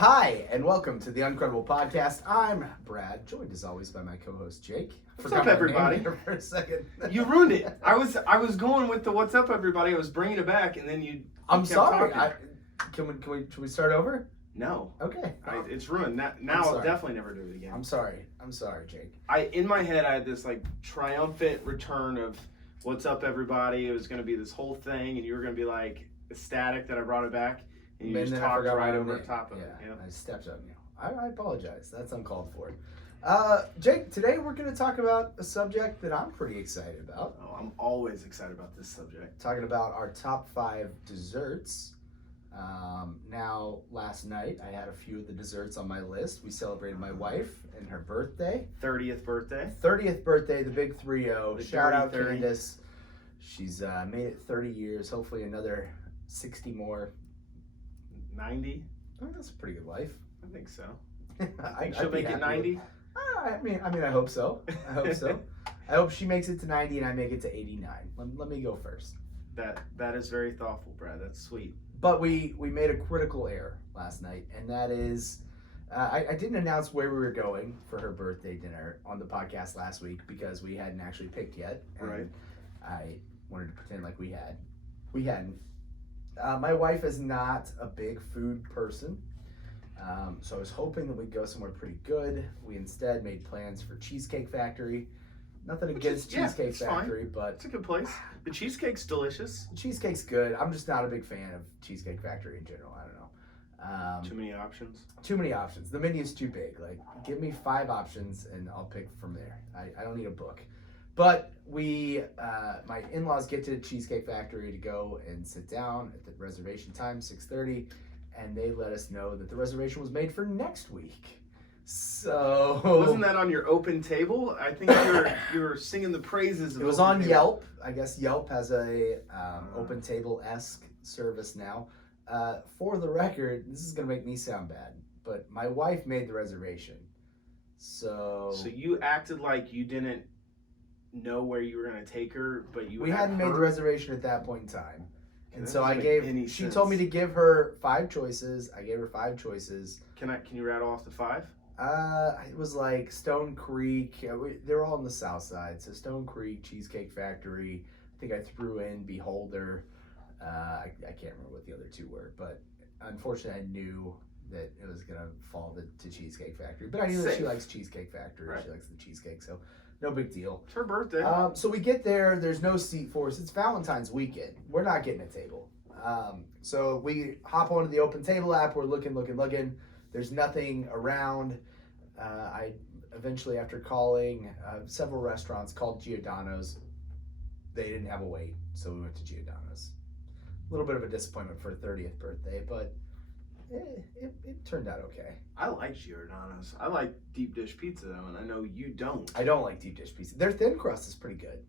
Hi, and welcome to the uncrEDIBLE podcast. I'm Brad, joined as always by my co-host Jake. What's up, everybody? For a second. You ruined it. I was going with the "What's up, everybody." I was bringing it back, and then you. I'm kept sorry. talking. Can we start over? No. Okay. It's ruined. Now I'll definitely never do it again. I'm sorry, Jake. In my head, I had this like triumphant return of "What's up, everybody." It was going to be this whole thing, and you were going to be like ecstatic that I brought it back. And you just talked right over top of it. Yeah. I stepped on you. I apologize. That's uncalled for. Jake, today we're going to talk about a subject that I'm pretty excited about. Oh, I'm always excited about this subject. Talking about our top 5 desserts. Now, last night I had a few of the desserts on my list. We celebrated my wife and her birthday. 30th birthday. 30th birthday, the big 30. Shout out 30. Candace. She's made it 30 years. Hopefully another 60 more. 90. I think that's a pretty good life. I think so. I She'll make it 90. I mean, I hope so. I hope she makes it to 90 and I make it to 89. Let me go first. That is very thoughtful, Brad. That's sweet. But we made a critical error last night, and that is, I didn't announce where we were going for her birthday dinner on the podcast last week because we hadn't actually picked yet. And right. I wanted to pretend like we had. We hadn't. My wife is not a big food person, so I was hoping that we'd go somewhere pretty good. We instead made plans for Cheesecake Factory. Nothing against Cheesecake Factory, but it's a good place. The cheesecake's delicious. The cheesecake's good. I'm just not a big fan of Cheesecake Factory in general. I don't know. Too many options. Too many options. The menu's too big. Like, give me 5 options and I'll pick from there. I don't need a book. But my in-laws get to Cheesecake Factory to go and sit down at the reservation time, 6:30, and they let us know that the reservation was made for next week. So wasn't that on your open table? I think you were singing the praises of it. It was on table. Yelp. I guess Yelp has a open table-esque service now. For the record, this is gonna make me sound bad, but my wife made the reservation. So you acted like you didn't know where you were gonna take her, but we hadn't made the reservation at that point in time. And so she sense. told me to give her 5 choices. I gave her 5 choices. Can you rattle off the 5? It was like Stone Creek. They're all on the south side. So Stone Creek, Cheesecake Factory. I think I threw in Beholder. I can't remember what the other 2 were, but unfortunately I knew that it was gonna fall to Cheesecake Factory. But I knew that she likes Cheesecake Factory. Right. She likes the cheesecake, so no big deal. It's her birthday. So we get there. There's no seat for us. It's Valentine's weekend. We're not getting a table. So we hop onto the open table app. We're looking. There's nothing around. I eventually, after calling several restaurants, called Giordano's. They didn't have a wait, so we went to Giordano's. A little bit of a disappointment for a 30th birthday, but it turned out okay. I like Giordano's. I like deep dish pizza though, and I know you don't. I don't like deep dish pizza. Their thin crust is pretty good.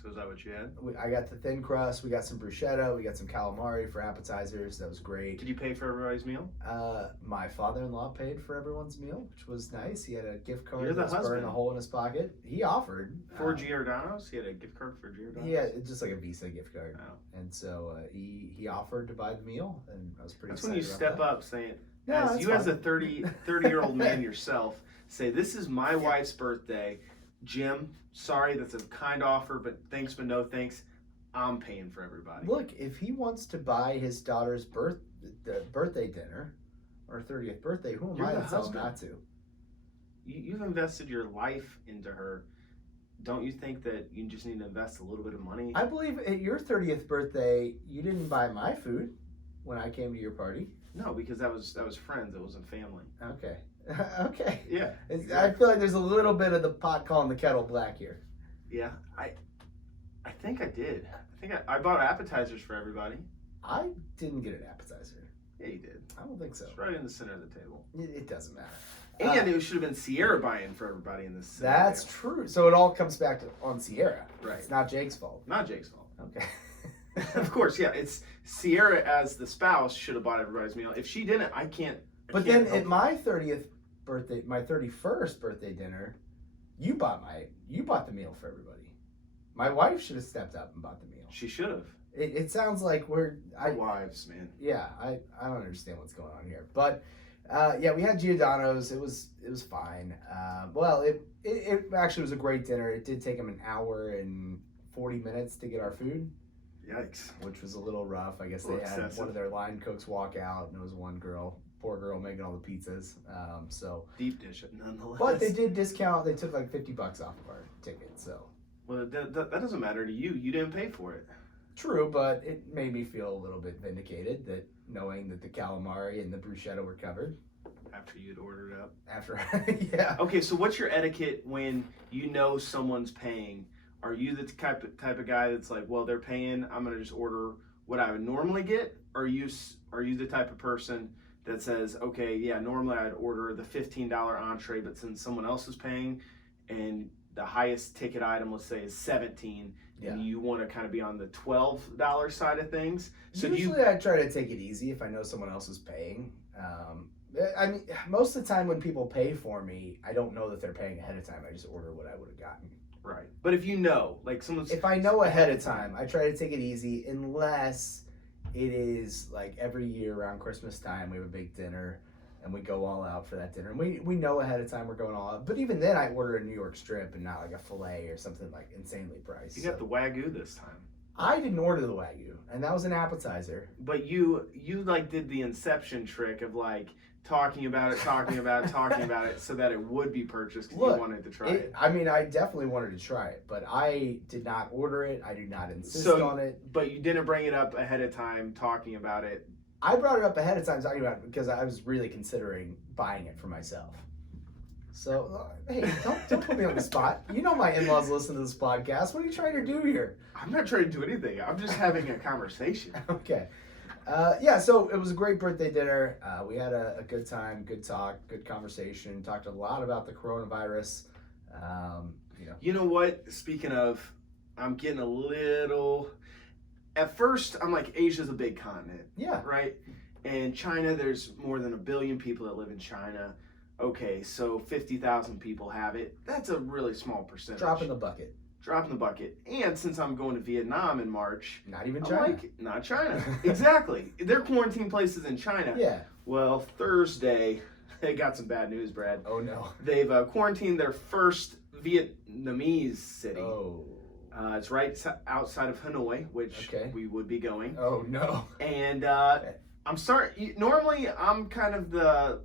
So is that what you had? I got the thin crust. We got some bruschetta. We got some calamari for appetizers. That was great. Did you pay for everybody's meal? My father-in-law paid for everyone's meal, which was nice. He had a gift card. You're the husband. Burning a hole in his pocket. He offered. For Giordano's? He had a gift card for Giordano's? Yeah, just like a Visa gift card. Oh. And so he offered to buy the meal, and I was pretty excited. That's when you step up saying, no, as a 30-year-old man yourself, say, this is my wife's birthday. Jim, sorry, that's a kind offer, but thanks, but no thanks. I'm paying for everybody. Look, if he wants to buy his daughter's birthday dinner or 30th birthday, who am I to tell him not to? You've invested your life into her. Don't you think that you just need to invest a little bit of money? I believe at your 30th birthday, you didn't buy my food when I came to your party. No, because that was friends. It wasn't family. Okay. Okay. Yeah. Exactly. I feel like there's a little bit of the pot calling the kettle black here. Yeah. I think I did. I think I bought appetizers for everybody. I didn't get an appetizer. Yeah, you did. I don't think so. It's right in the center of the table. It doesn't matter. And it should have been Sierra buying for everybody in this scenario. That's true. So it all comes back on Sierra. Right. It's not Jake's fault. Not Jake's fault. Okay. Of course, yeah. It's Sierra as the spouse should have bought everybody's meal. If she didn't, I can't. But then at my 30th birthday, my 31st birthday dinner, you bought the meal for everybody. My wife should have stepped up and bought the meal. She should have. It sounds like wives, man. Yeah, I don't understand what's going on here. But Yeah, we had Giordano's. It was fine. Well, it actually was a great dinner. It did take them an hour and 40 minutes to get our food. Yikes. Which was a little rough. I guess A they little had excessive. one of their line cooks walk out, and it was one poor girl making all the pizzas. So deep dish it nonetheless. But they did discount. They took like $50 off of our ticket. So. Well, that doesn't matter to you. You didn't pay for it. True, but it made me feel a little bit vindicated that knowing that the calamari and the bruschetta were covered. After you'd ordered up. After, yeah. Okay, so what's your etiquette when you know someone's paying? Are you the type of guy that's like, well, they're paying, I'm gonna just order what I would normally get? Or are you the type of person that says, okay, yeah, normally I'd order the $15 entree, but since someone else is paying, and the highest ticket item, let's say, is $17, and you want to kind of be on the $12 side of things. So usually I try to take it easy if I know someone else is paying. I mean, most of the time when people pay for me, I don't know that they're paying ahead of time. I just order what I would have gotten. Right. But if you know, like if I know ahead of time, I try to take it easy unless it is like every year around Christmas time, we have a big dinner and we go all out for that dinner. And we know ahead of time we're going all out. But even then, I order a New York strip and not like a filet or something like insanely priced. You got the Wagyu this time. I didn't order the Wagyu, and that was an appetizer. But you like did the inception trick of like talking about it so that it would be purchased because you wanted to try it. I mean, I definitely wanted to try it, but I did not order it. I did not insist on it. But you didn't bring it up ahead of time talking about it. I brought it up ahead of time talking about it because I was really considering buying it for myself. So, hey, don't put me on the spot. You know my in-laws listen to this podcast. What are you trying to do here? I'm not trying to do anything. I'm just having a conversation. Okay. Yeah, so it was a great birthday dinner. We had a good time, good talk, good conversation. Talked a lot about the coronavirus. You know what? Speaking of, I'm getting a little... At first, I'm like, Asia's a big continent. Yeah. Right? And China, there's more than 1 billion people that live in China. Okay, so 50,000 people have it. That's a really small percentage. Drop in the bucket. And since I'm going to Vietnam in March... Not even China. I'm like, not China. Exactly. They're quarantine places in China. Yeah. Well, Thursday, they got some bad news, Brad. Oh, no. They've quarantined their first Vietnamese city. Oh. It's right outside of Hanoi, which we would be going. Oh, no. And I'm starting... Normally, I'm kind of the,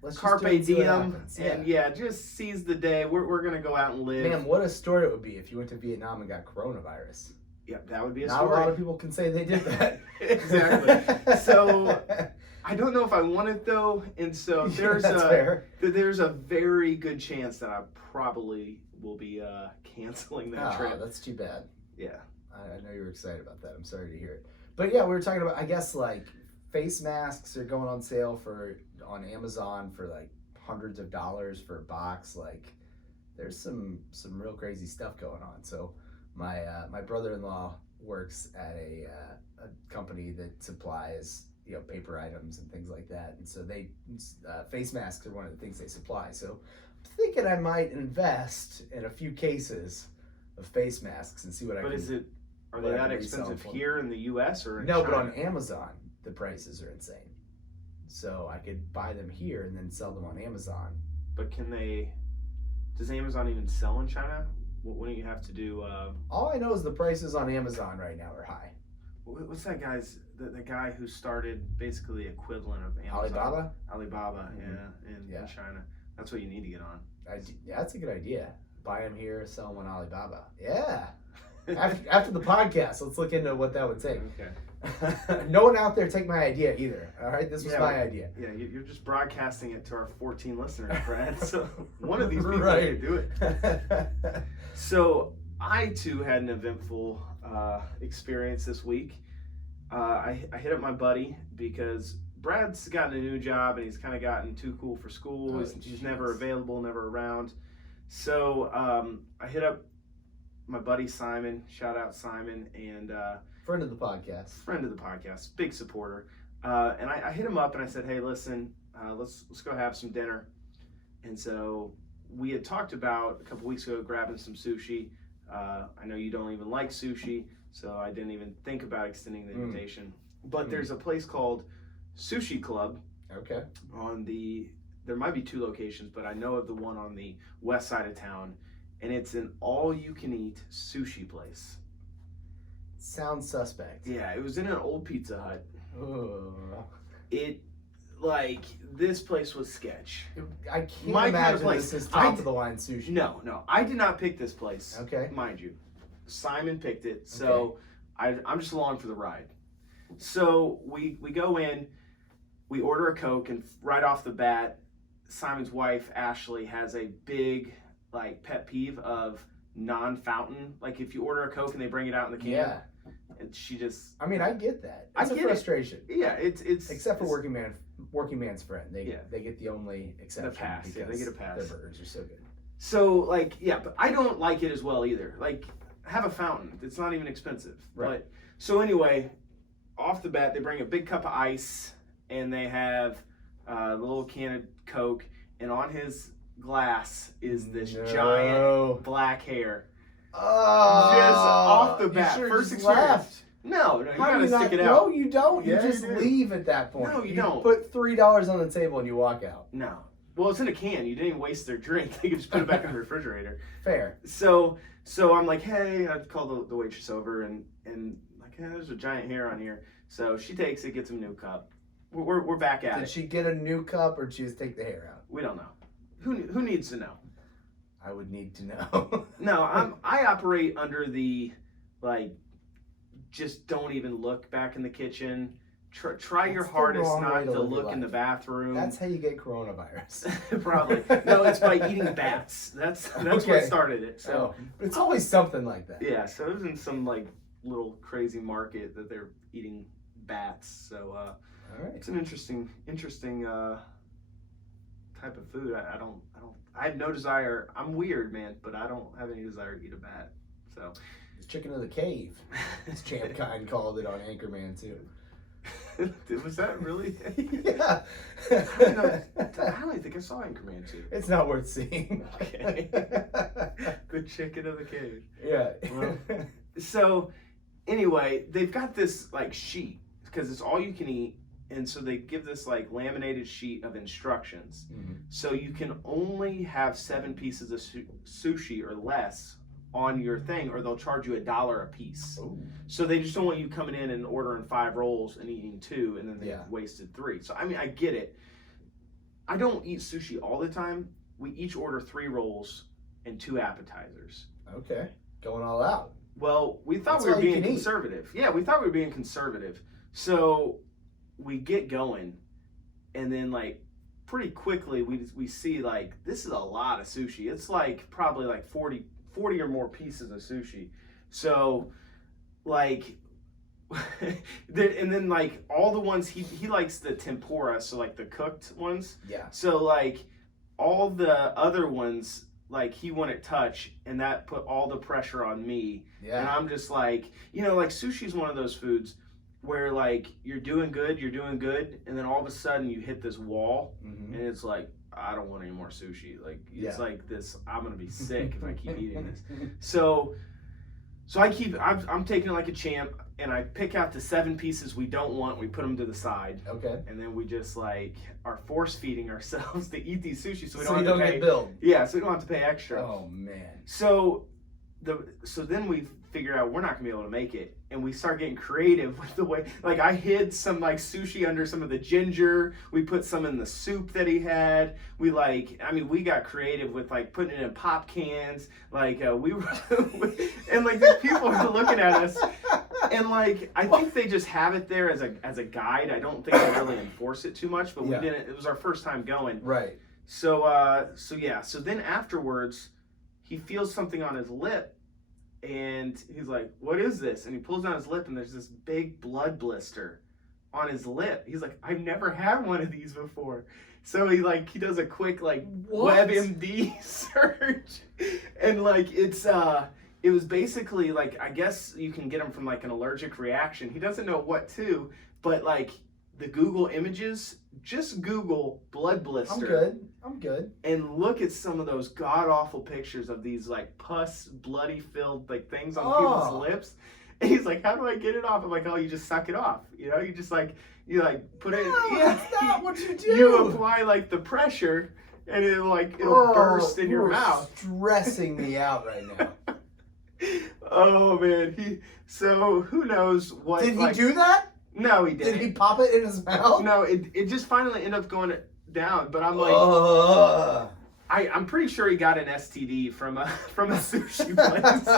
Let's carpe diem, yeah. and just seize the day. We're gonna go out and live. Man, what a story it would be if you went to Vietnam and got coronavirus. Yeah, that would be a Not story. Not a lot of people can say they did that. Exactly. So I don't know if I want it though, and so there's a very good chance that I probably will be canceling that trip. That's too bad. Yeah, I know you were excited about that. I'm sorry to hear it. But yeah, we were talking about, I guess, like face masks are going on sale on Amazon for like hundreds of dollars for a box. Like there's some real crazy stuff going on. So my brother-in-law works at a company that supplies paper items and things like that, and so they face masks are one of the things they supply. So I'm thinking I might invest in a few cases of face masks and see what I can. But are they that expensive here in the U.S. or in no? China? But on Amazon the prices are insane. So I could buy them here and then sell them on Amazon. But does Amazon even sell in China? Wouldn't you have to do... All I know is the prices on Amazon right now are high. What's that guy's... The guy who started basically the equivalent of Amazon? Alibaba, in China. That's what you need to get on. Yeah, that's a good idea. Buy them here, sell them on Alibaba. Yeah. After the podcast, let's look into what that would take. Okay. No one out there take my idea either. All right, this was my idea. Yeah, you're just broadcasting it to our 14 listeners, Brad. So one of these people can do it. So I too had an eventful experience this week. I hit up my buddy because Brad's gotten a new job and he's kind of gotten too cool for school. He's never available, never around. So I hit up my buddy Simon. Shout out Simon, and friend of the podcast, big supporter. And I hit him up and I said, hey, listen, let's go have some dinner. And so we had talked about a couple weeks ago grabbing some sushi. I know you don't even like sushi, so I didn't even think about extending the invitation. But there's a place called Sushi Club Okay. There might be 2 locations, but I know of the one on the west side of town, and it's an all-you-can-eat sushi place. Sounds suspect. Yeah, it was in an old Pizza Hut. Ugh. This place was sketch. I can't My kind of imagine place. this is top of the line sushi. No, I did not pick this place. Okay. Mind you, Simon picked it, so I'm just along for the ride. So we go in, we order a Coke, and right off the bat, Simon's wife Ashley has a big pet peeve of non-fountain. Like if you order a Coke and they bring it out in the can. Yeah. And she just. I mean, I get that. It's I a get frustration. Yeah, it's except for working man's friend. They get the only exception. The pass. Yeah, they get a pass. Their burgers are so good. So but I don't like it as well either. Like, have a fountain. It's not even expensive. Right. But so anyway, off the bat, they bring a big cup of ice, and they have the little can of Coke, and on his glass is this giant black hair. Oh, just off the bat, first experience. Left. No, you How gotta do you stick it not? out. No, you don't. Yeah, you just you do. leave at that point. No, you don't. Put $3 on the table and you walk out. No. Well, it's in a can. You didn't even waste their drink. They could just put it back in the refrigerator. Fair. So I'm like, hey, I'd call the waitress over and like, hey, there's a giant hair on here. So she takes it, gets him a new cup. We're back at it. Did she get a new cup or did she just take the hair out? We don't know. Who needs to know? I would need to know. No, I operate under the just don't even look back in the kitchen. Try your hardest not to look in the bathroom. That's how you get coronavirus. Probably. No, it's by eating bats. That's what started it. So but it's always something like that. Yeah, so it was in some little crazy market that they're eating bats. So all right. It's an interesting type of food. I have no desire. I'm weird, man, but I don't have any desire to eat a bat. So the chicken of the cave, as Champ Kind called it on Anchorman too. Was that really? Yeah. I don't think I saw Anchorman 2. It's not worth seeing. Okay. The chicken of the cave. Yeah. Well, so anyway, they've got this sheet because it's all you can eat, and so they give this laminated sheet of instructions. Mm-hmm. So you can only have 7 pieces of sushi or less on your thing, or they'll charge you $1 a piece. Ooh. So they just don't want you coming in and ordering 5 rolls and eating 2, and then they've wasted 3. So I mean, I get it. I don't eat sushi all the time. We each order 3 rolls and 2 appetizers. Okay, going all out. Well, we thought we were being conservative. Yeah, we thought we were being conservative. So we get going, and then pretty quickly we see this is a lot of sushi. It's probably 40 or more pieces of sushi. So and then all the ones he likes the tempura, so the cooked ones. Yeah. So all the other ones he wouldn't touch, and that put all the pressure on me. Yeah. And I'm just sushi is one of those foods where you're doing good, and then all of a sudden you hit this wall, and it's I don't want any more sushi. It's this, I'm gonna be sick if I keep eating this. So I'm taking it like a champ, and I pick out the 7 pieces we don't want. We put them to the side. Okay. And then we just are force feeding ourselves to eat these sushi, so we you don't have to pay. Get billed. Yeah, so we don't have to pay extra. Oh man. So then we figure out we're not gonna be able to make it, and we start getting creative with the way I hid some sushi under some of the ginger. We put some in the soup that he had. We we got creative with putting it in pop cans. We were and these people are looking at us, and I think they just have it there as a guide. I don't think they really enforce it too much, but we didn't. It was our first time going. Right. So then afterwards, he feels something on his lip. And he's like, what is this? And he pulls down his lip, and there's this big blood blister on his lip. He's like, I've never had one of these before. So he does a quick WebMD search, and it was basically I guess you can get them from an allergic reaction. He doesn't know what to, but the Google images, just Google blood blister. I'm good. And look at some of those god awful pictures of these pus, bloody filled things on people's lips. And he's like, how do I get it off? I'm like, oh, you just suck it off. You just you like put it. No, that's not what you do. You apply like the pressure, and it'll burst in your mouth. Stressing me out right now. Oh man, so who knows what? Did he do that? No, he didn't. Did he pop it in his mouth? No, it just finally ended up going down. But I'm like, I'm pretty sure he got an STD from a sushi place.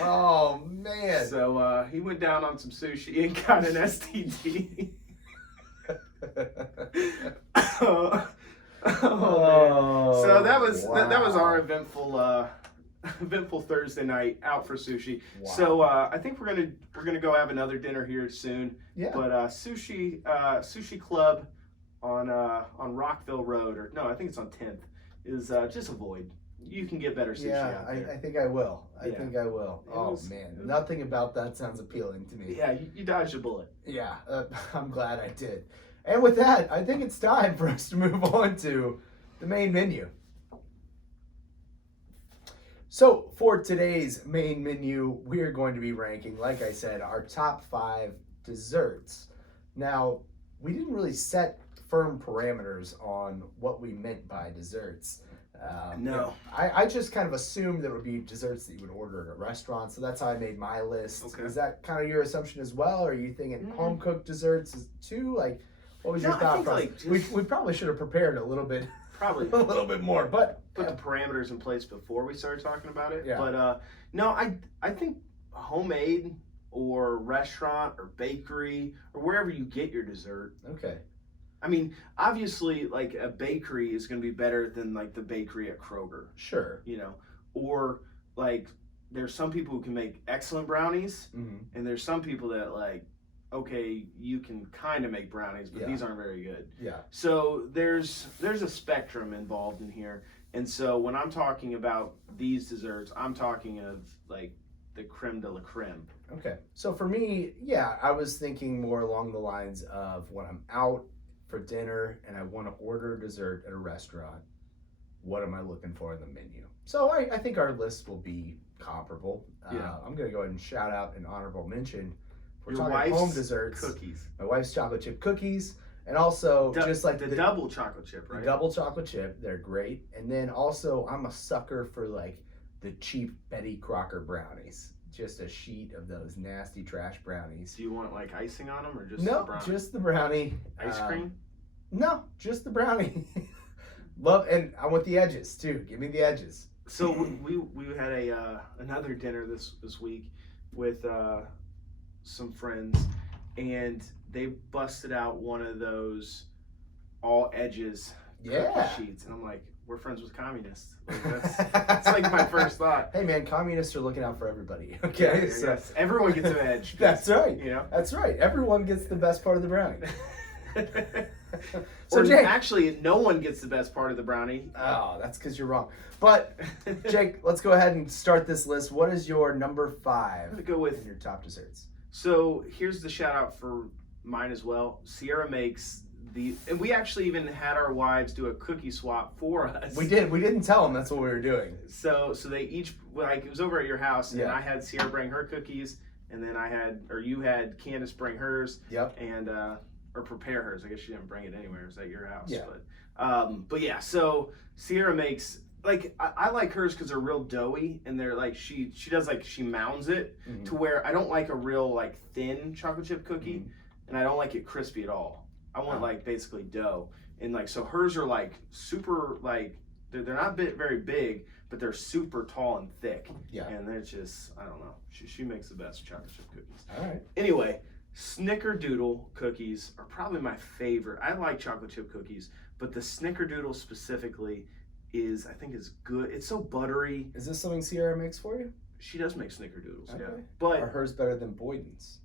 Oh man! So he went down on some sushi and got an STD. Man. So that was our eventful Thursday night out for sushi. Wow. So I think we're gonna go have another dinner here soon. Yeah. But sushi club on Rockville Road, or no, I think it's on 10th. Is just avoid. You can get better sushi out there. I think I will. I think I will. Man, nothing about that sounds appealing to me. Yeah, you dodged a bullet. Yeah, I'm glad I did. And with that, I think it's time for us to move on to the main menu. So for today's main menu, we are going to be ranking, like I said, our top 5 desserts. Now, we didn't really set firm parameters on what we meant by desserts. No. I just kind of assumed that it would be desserts that you would order at a restaurant, so that's how I made my list. Okay. Is that kind of your assumption as well, or are you thinking home-cooked desserts too? Like, what was your thought process? We probably should have prepared a little bit. Probably a little bit more, but put the parameters in place before we started talking about it. Yeah. But no, I think homemade or restaurant or bakery or wherever you get your dessert. Okay. I mean, obviously, like a bakery is going to be better than like the bakery at Kroger. Sure. You know, or like there's some people who can make excellent brownies, and there's some people that like, okay, you can kind of make brownies, but these aren't very good. Yeah. So there's a spectrum involved in here. And so when I'm talking about these desserts, I'm talking of like the creme de la creme. Okay. So for me, yeah, I was thinking more along the lines of when I'm out for dinner and I want to order a dessert at a restaurant, what am I looking for in the menu? So I think our list will be comparable. I'm going to go ahead and shout out an honorable mention. We're Your talking wife's home desserts. Cookies. My wife's chocolate chip cookies. And also just like the double chocolate chip, right? The double chocolate chip. They're great. And then also I'm a sucker for like the cheap Betty Crocker brownies. Just a sheet of those nasty trash brownies. Do you want like icing on them or just the brownie? Just the brownie. Ice cream? No, just the brownie. Love, and I want the edges too. Give me the edges. So we had another dinner this week with some friends, and they busted out one of those all edges cookie sheets, and I'm like, we're friends with communists. Like, that's like my first thought. Hey man, communists are looking out for everybody. Okay, yeah, so yes. Everyone gets an edge. That's right. You know, that's right. Everyone gets the best part of the brownie. So Jake, actually, no one gets the best part of the brownie. Oh, that's because you're wrong. But Jake, let's go ahead and start this list. What is your number 5? I'm gonna go with your top desserts. So here's the shout out for mine as well. Sierra makes and we actually even had our wives do a cookie swap for us. We did. We didn't tell them that's what we were doing. So they each, like, it was over at your house, and I had Sierra bring her cookies, and then you had Candace bring hers. Yep. And or prepare hers. I guess she didn't bring it anywhere. It was at your house. Yeah. But yeah. So Sierra makes, like, I like hers because they're real doughy, and they're like she does, like, she mounds it to where I don't like a real like thin chocolate chip cookie, and I don't like it crispy at all. I want like basically dough, and like so hers are like super, like they're not very big, but they're super tall and thick. Yeah. And they're just, I don't know. She makes the best chocolate chip cookies. All right. Anyway, Snickerdoodle cookies are probably my favorite. I like chocolate chip cookies, but the Snickerdoodle specifically I think is good. It's so buttery. Is this something Sierra makes for you? She does make Snickerdoodles, okay. yeah. But are hers better than Boyden's?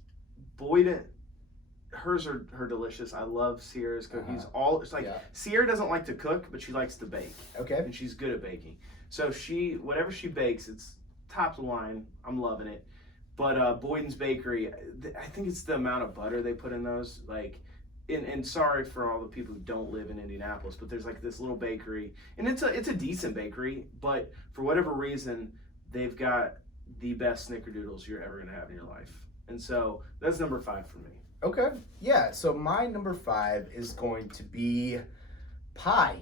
Hers are delicious. I love Sierra's cookies. It's like Sierra doesn't like to cook, but she likes to bake. Okay. And she's good at baking. So whatever she bakes, it's top of the line. I'm loving it. But Boyden's Bakery, I think it's the amount of butter they put in those. Like, and sorry for all the people who don't live in Indianapolis, but there's like this little bakery, and it's a decent bakery, but for whatever reason, they've got the best Snickerdoodles you're ever gonna have in your life. And so that's number 5 for me. Okay. Yeah. So my number 5 is going to be pie.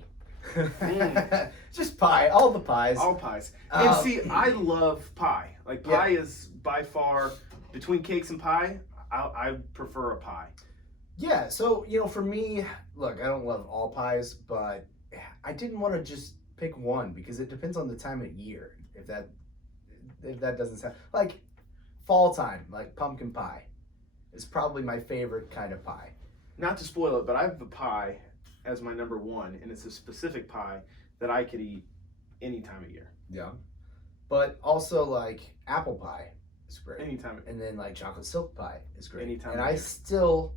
Just pie. All the pies. All pies. And see, I love pie. Like pie is by far between cakes and pie. I prefer a pie. Yeah. So for me, look, I don't love all pies, but I didn't want to just pick one because it depends on the time of year. If that doesn't sound like fall time, like pumpkin pie is probably my favorite kind of pie. Not to spoil it, but I have a pie as my number 1, and it's a specific pie that I could eat any time of year. Yeah. But also like apple pie is great. Anytime. And then like chocolate silk pie is great. Anytime. And I still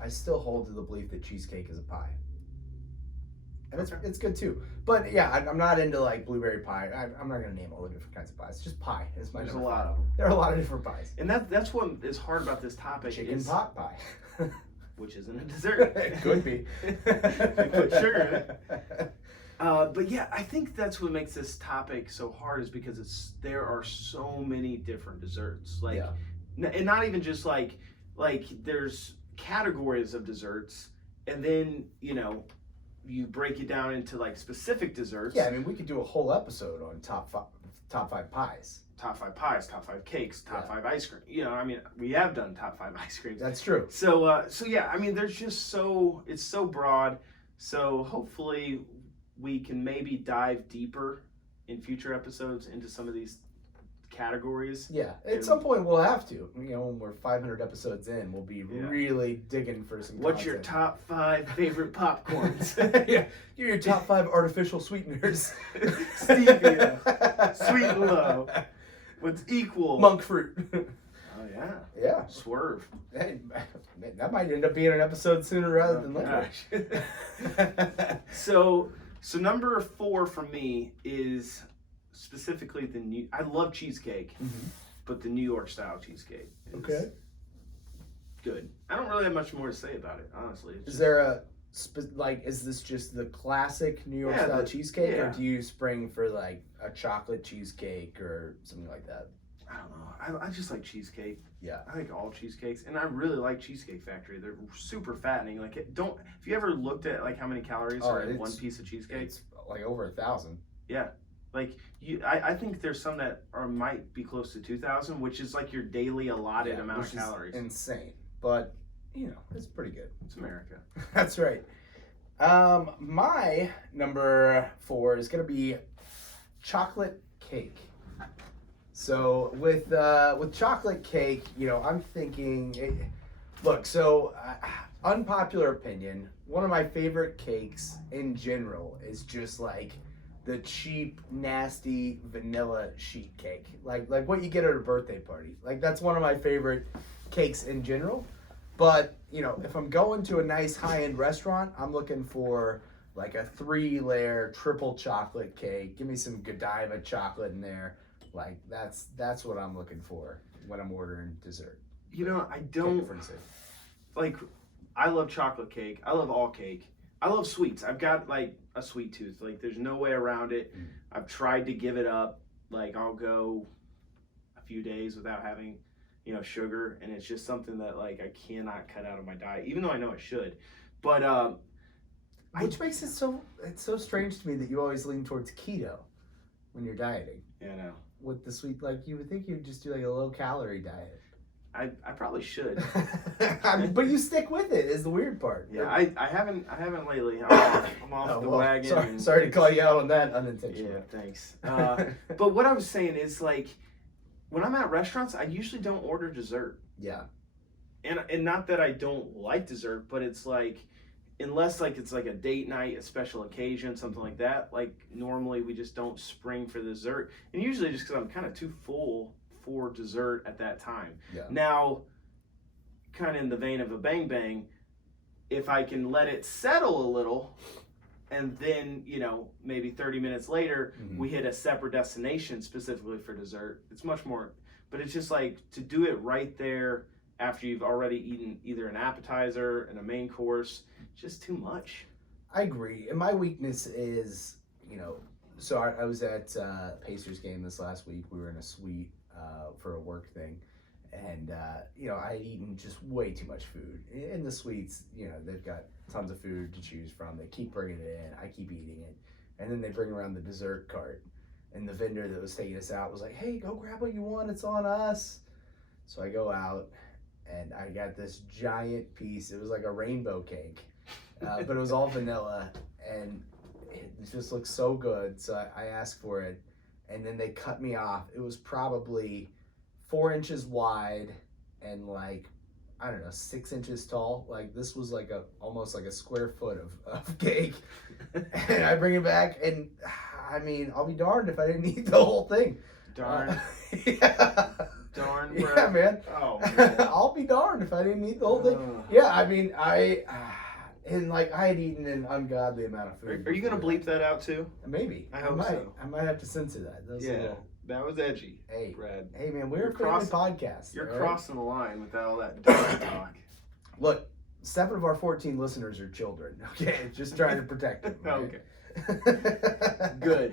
hold to the belief that cheesecake is a pie. And it's good too. But yeah, I'm not into like blueberry pie. I'm not going to name all the different kinds of pies. It's just pie. It's my There's number a lot 5. of them. There are a lot of different pies. And that's what is hard about this topic. Chicken pot pie. Which isn't a dessert. It could be. Put sugar in it. But yeah, I think that's what makes this topic so hard is because there are so many different desserts. Like, and not even just like there's categories of desserts, and then you break it down into like specific desserts. Yeah, I mean we could do a whole episode on top 5 pies. Top 5 pies, top 5 cakes, top 5 ice cream. I mean, we have done top 5 ice creams. That's true. So yeah, I mean, there's just it's so broad. So hopefully we can maybe dive deeper in future episodes into some of these categories. Yeah, at some point we'll have to. When we're 500 episodes in, we'll be really digging for some What's content. your top 5 favorite popcorns? Yeah, give your top 5 artificial sweeteners. Stevia, sweet and low. What's equal? Monk fruit. Oh yeah. Yeah. Swerve. Hey, that might end up being an episode sooner rather than later. So number 4 for me is specifically I love cheesecake, but the New York style cheesecake is good. I don't really have much more to say about it, honestly. Is there is this just the classic New York style cheesecake, or do you spring for like a chocolate cheesecake or something like that? I don't know. I just like cheesecake. Yeah. I like all cheesecakes, and I really like Cheesecake Factory. They're super fattening. Like, have you ever looked at like how many calories are in one piece of cheesecake? It's like over 1,000. Yeah. Like I think there's some that might be close to 2,000, which is like your daily allotted amount of calories. Insane, but it's pretty good. It's America. That's right. My number 4 is gonna be chocolate cake. So with chocolate cake, I'm thinking. Look, so unpopular opinion. One of my favorite cakes in general is just like the cheap, nasty vanilla sheet cake, like what you get at a birthday party. Like that's one of my favorite cakes in general. But if I'm going to a nice high-end restaurant, I'm looking for like a 3-layer triple chocolate cake. Give me some Godiva chocolate in there. Like that's what I'm looking for when I'm ordering dessert. I don't like. I love chocolate cake. I love all cake. I love sweets. I've got like a sweet tooth. Like there's no way around it. I've tried to give it up. Like I'll go a few days without having, sugar, and it's just something that like I cannot cut out of my diet, even though I know I should. But which makes it's so strange to me that you always lean towards keto when you're dieting. Yeah, I know. With the sweet, like you would think you'd just do like a low calorie diet. I probably should. But you stick with it is the weird part. Yeah, I haven't lately. I'm off the wagon. Sorry to call you out on that unintentionally. Yeah, thanks. But what I was saying is like when I'm at restaurants, I usually don't order dessert. Yeah. And not that I don't like dessert, but it's like unless like it's like a date night, a special occasion, something like that, like normally we just don't spring for dessert. And usually just because I'm kind of too full for dessert at that time. Yeah. Now, kind of in the vein of a bang bang, if I can let it settle a little and then, maybe 30 minutes later, we hit a separate destination specifically for dessert, it's much more, but it's just like to do it right there after you've already eaten either an appetizer and a main course, just too much. I agree. And my weakness is, so I was at Pacers game this last week. We were in a suite for a work thing. And, I had eaten just way too much food. In the suites, they've got tons of food to choose from. They keep bringing it in. I keep eating it. And then they bring around the dessert cart. And the vendor that was taking us out was like, hey, go grab what you want. It's on us. So I go out, and I got this giant piece. It was like a rainbow cake, but it was all vanilla. And it just looked so good. So I asked for it. And then they cut me off. It was probably 4 inches wide and 6 inches tall. Like, this was almost like a square foot of cake. And I bring it back, and I'll be darned if I didn't eat the whole thing. Darn. Yeah. Darn, bro. Yeah, man. Oh, man. I'll be darned if I didn't eat the whole thing. Yeah, I had eaten an ungodly amount of food. Are you going to bleep that out too? Maybe. I hope so. I might have to censor that. That was edgy. Hey, Brad. Hey, man, we're a family podcast. You're right? crossing the line with all that dirty talk. Look, 7 of our 14 listeners are children. Okay, just trying to protect them. Right? Okay. Good.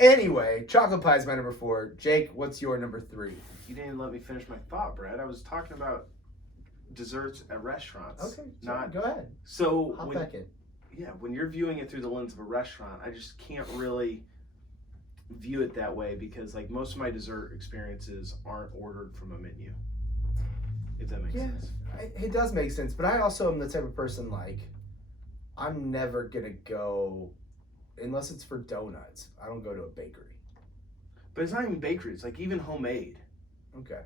Anyway, chocolate pie is my number 4. Jake, what's your number 3? You didn't let me finish my thought, Brad. I was talking about desserts at restaurants. Okay, go ahead. So Hop back in. Yeah, when you're viewing it through the lens of a restaurant, I just can't really view it that way because most of my dessert experiences aren't ordered from a menu. If that makes sense. It does make sense, but I also am the type of person I'm never gonna go unless it's for donuts. I don't go to a bakery. But it's not even bakery. It's even homemade. Okay.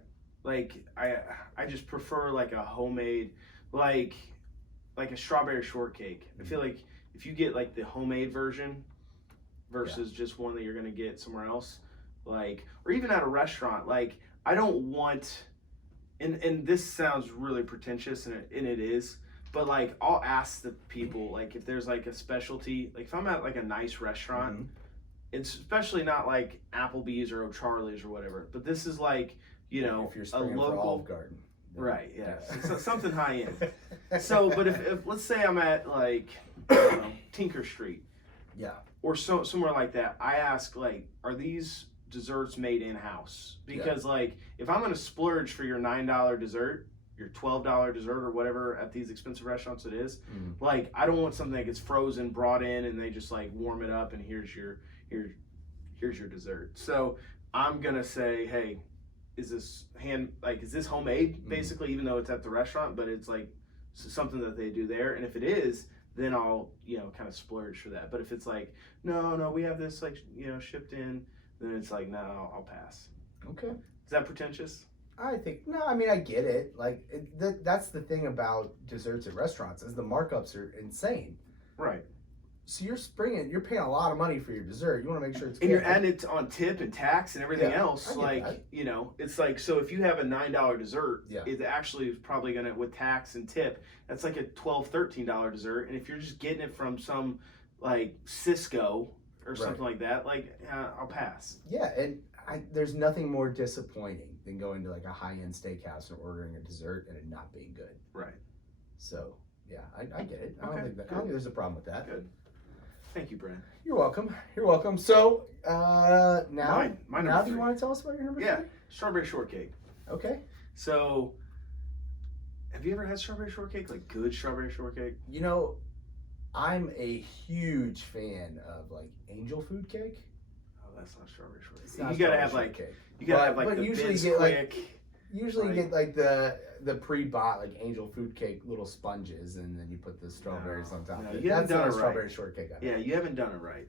I just prefer a homemade like a strawberry shortcake. I feel like if you get the homemade version versus just one that you're gonna get somewhere else, or even at a restaurant, I don't want, and this sounds really pretentious, and it is, but I'll ask the people if there's a specialty, if I'm at a nice restaurant, mm-hmm. it's especially not Applebee's or O'Charlie's or whatever, but this is if you're a local for Olive Garden. Right, yeah. So something high end. So, but if let's say I'm at I don't know, Tinker Street. Yeah. Or somewhere like that, I ask are these desserts made in-house? Because if I'm going to splurge for your $9 dessert, your $12 dessert or whatever at these expensive restaurants it is, I don't want something that gets frozen, brought in, and they just warm it up and here's your dessert. So I'm going to say, hey, is this is this homemade basically, even though it's at the restaurant, but it's something that they do there. And if it is, then I'll, kind of splurge for that. But if it's no, we have this shipped in, then it's no, I'll pass. Okay. Is that pretentious? I think, no, I get it. That's the thing about desserts at restaurants is the markups are insane. Right. So you're paying a lot of money for your dessert. You want to make sure it's good. And you're adding it on tip and tax and everything else. It's so if you have a $9 dessert, it actually is probably going to, with tax and tip, that's a $12, $13 dessert. And if you're just getting it from some Cisco or something like that, I'll pass. Yeah, and there's nothing more disappointing than going to a high-end steakhouse and ordering a dessert and it not being good. Right. So, yeah, I get it. I Okay, don't think there's a problem with that. Good. Thank you, Brad. You're welcome. So, now do you want to tell us about your number 3? Yeah, strawberry shortcake. Okay. So, have you ever had strawberry shortcake? Good strawberry shortcake? I'm a huge fan of angel food cake. Oh, that's not strawberry shortcake. You gotta have the usually biz you get quick. Usually you get the pre-bought angel food cake little sponges, and then you put the strawberries on top of it. You haven't done it right. Strawberry shortcake. Yeah, you haven't done it right.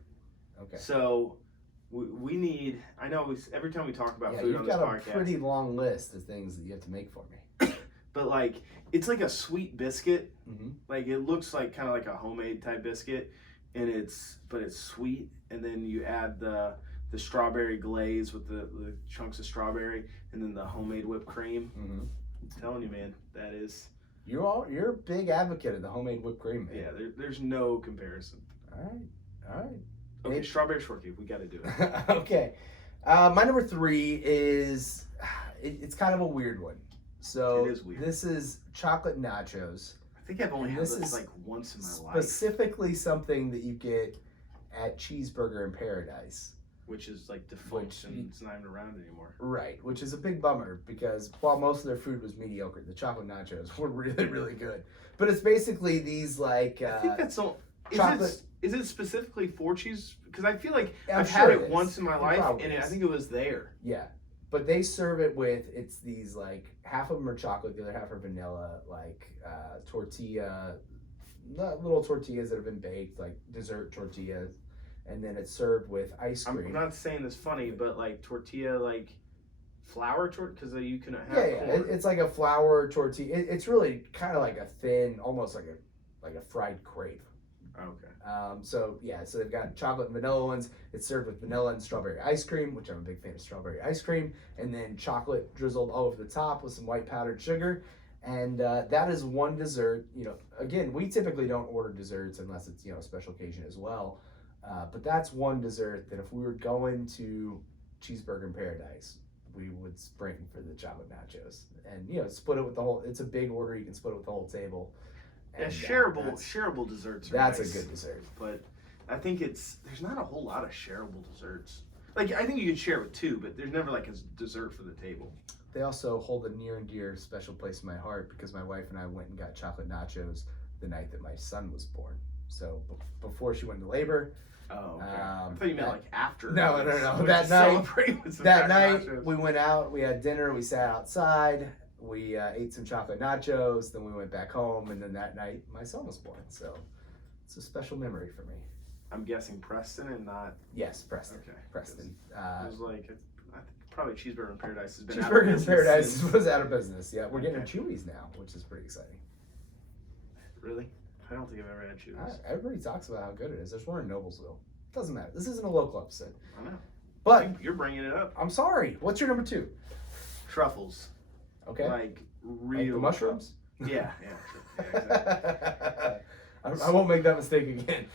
Okay. So we need. I know every time we talk about food on this podcast, you've got a pretty long list of things that you have to make for me. But it's a sweet biscuit. Mm-hmm. It looks kind of like a homemade type biscuit, and it's sweet, and then you add the strawberry glaze with the chunks of strawberry, and then the homemade whipped cream. Mm-hmm. I'm telling you, man, that is. You're a big advocate of the homemade whipped cream, man. Yeah, there's no comparison. All right. Okay, strawberry shortcake, we got to do it. Okay, my number 3 is it's kind of a weird one. So it is weird. This is chocolate nachos. I think I've only had this once in my life. Specifically something that you get at Cheeseburger in Paradise. which is like defunct and it's not even around anymore. Right, which is a big bummer because while most of their food was mediocre, the chocolate nachos were really, really good. But it's basically these like I think that's all. Is it specifically for cheese? Because I feel like I've had it once in my life, and I think it was there. Yeah, but they serve it with, it's these like, half of them are chocolate, the other half are vanilla, like tortilla, little tortillas that have been baked, like dessert tortillas, and then it's served with ice cream. I'm not saying this funny, but like tortilla, like flour tortilla, because you couldn't have corn. It's like a flour tortilla. It's really kind of like a thin, almost like a fried crepe. Okay. So they've got chocolate and vanilla ones. It's served with vanilla and strawberry ice cream, which I'm a big fan of strawberry ice cream, and then chocolate drizzled all over the top with some white powdered sugar. And that is one dessert. You know, again, we typically don't order desserts unless it's, you know, a special occasion as well. But that's one dessert that if we were going to Cheeseburger in Paradise, we would spring for the chocolate nachos. And, you know, split it with the whole, it's a big order, you can split it with the whole table. Yeah, shareable desserts are that's nice, a good dessert. But I think there's not a whole lot of shareable desserts. Like, I think you can share with two, but there's never like a dessert for the table. They also hold a near and dear special place in my heart because my wife and I went and got chocolate nachos the night that my son was born. So before she went into labor. Oh, okay. I thought you meant like after. No. That night we went out, we had dinner, we sat outside, we ate some chocolate nachos, then we went back home, and then that night my son was born. So it's a special memory for me. I'm guessing Preston and not. Yes, Preston. Okay. Preston. It was like, I think probably Cheeseburger in Paradise has been Cheeseburger in Paradise was out of business. Yeah, we're getting Chewy's now, which is pretty exciting. Really? I don't think I've ever had Chewy's. Everybody talks about how good it is. There's one in Noblesville. Doesn't matter. This isn't a local episode. I know. But you're bringing it up. I'm sorry. What's your number 2? Truffles. Okay. Like real like the mushrooms? Yeah, sure. Yeah, exactly. I won't make that mistake again.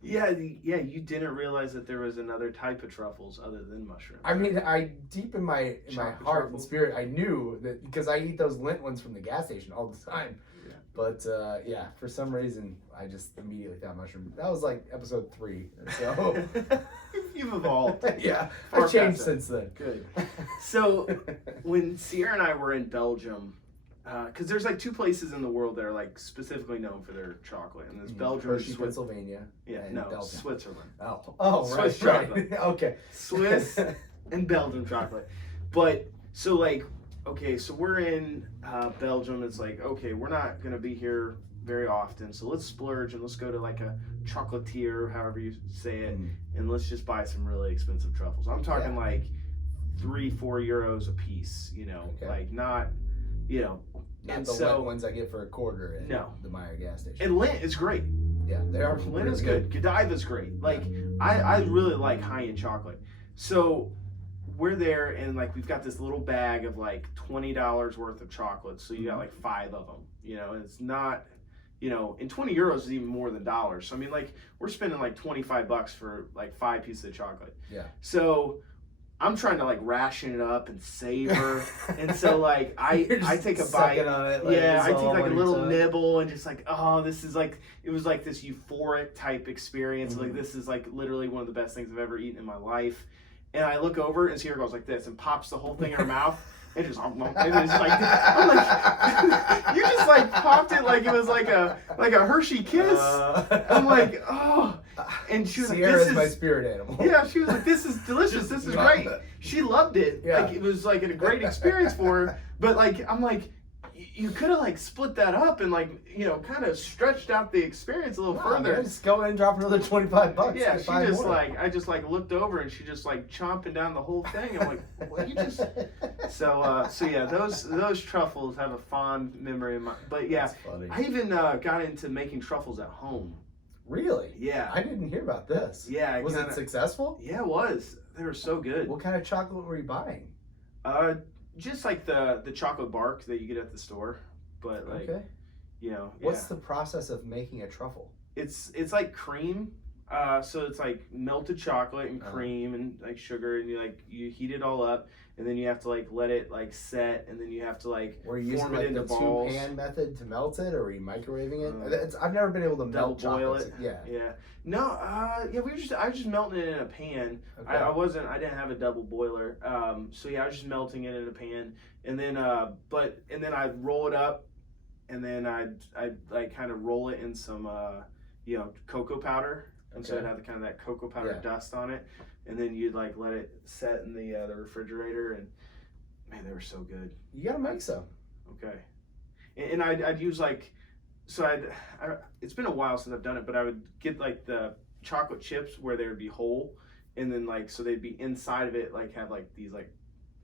yeah, you didn't realize that there was another type of truffles other than mushrooms. I mean, deep in my heart and spirit, I knew that because I eat those Lindt ones from the gas station all the time. Yeah. But for some reason, I just immediately thought mushroom. That was like episode 3. So you've evolved. Yeah, I've changed since then. Good. So when Sierra and I were in Belgium, because there's like 2 places in the world that are like specifically known for their chocolate, and there's Belgium, Hershey, Pennsylvania. And Belgium. Switzerland. Oh, Swiss chocolate. Okay. Swiss and Belgium chocolate. But so like, okay, so we're in Belgium. It's like, okay, we're not gonna be here very often, so let's splurge and let's go to like a chocolatier, however you say it, and let's just buy some really expensive truffles. I'm talking like 3-4 euros a piece. You know, like not. You know, not the Lindt ones I get for a quarter at the Meyer gas station. And Lindt is great. Yeah, they are. Lindt is good. Godiva's great. Like I really like high-end chocolate. So we're there and like we've got this little bag of like $20 worth of chocolate. So you got like 5 of them. You know, and it's not. You know, and 20 euros is even more than dollars. So I mean, like we're spending like $25 for like 5 pieces of chocolate. Yeah. So I'm trying to like ration it up and savor, and so like I take a bite. On it, like, I take like a little nibble and just like, oh, this is like, it was like this euphoric type experience. Like this is like literally one of the best things I've ever eaten in my life. And I look over and Sierra goes like this and pops the whole thing in her mouth. And just, and it's like, I'm like, you just like popped it like it was like a Hershey kiss. I'm like, oh. And she was Sierra's like, this is my spirit animal. Yeah, she was like, this is delicious. This is great. She loved it. Yeah. Like it was like a great experience for her. But like, I'm like, you could have like split that up and like, you know, kind of stretched out the experience a little further. Man, just go in and drop another $25. Yeah, she just like, I just like looked over and she just like chomping down the whole thing. I'm like, what you just? So yeah, those truffles have a fond memory in my. But yeah, I even got into making truffles at home. Really? Yeah. I didn't hear about this. Yeah. Was it successful? Yeah, it was. They were so good. What kind of chocolate were you buying? Just like the chocolate bark that you get at the store, but like, you know. What's the process of making a truffle? It's like cream. So it's like melted chocolate and cream and like sugar, and you heat it all up, and then you have to like let it like set, and then you have to like were you form using it like into the balls. 2-pan method to melt it, or were you microwaving it? I've never been able to melt boil chocolate. it. Yeah. No. Yeah. I was just melting it in a pan. Okay. I didn't have a double boiler. So yeah, I was just melting it in a pan, and then and then I'd roll it up, and then I'd like kind of roll it in some cocoa powder. And so it had kind of that cocoa powder dust on it, and then you'd like let it set in the refrigerator, and man, they were so good. You gotta make some. Okay, and I'd use like, so it's been a while since I've done it, but I would get like the chocolate chips where they would be whole, and then like so they'd be inside of it, like have like these like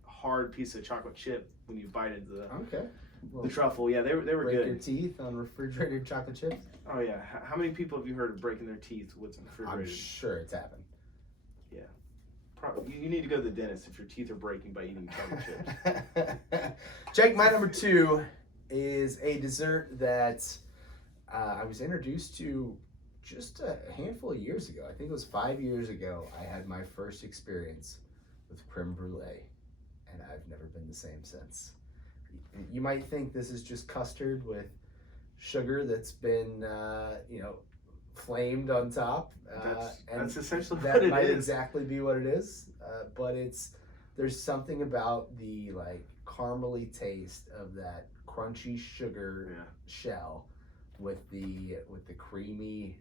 hard piece of chocolate chip when you bite into the truffle. Yeah, they were break good. Your teeth on refrigerated chocolate chips. Oh yeah, how many people have you heard of breaking their teeth with refrigerated? I'm sure it's happened. Yeah, probably. You need to go to the dentist if your teeth are breaking by eating chocolate chips. Jake, my number 2 is a dessert that I was introduced to just a handful of years ago. I think it was 5 years ago. I had my first experience with creme brulee, and I've never been the same since. You might think this is just custard with sugar that's been, flamed on top. That's essentially that what it might is. exactly be what it is. But there's something about the like caramely taste of that crunchy sugar shell with the creamy.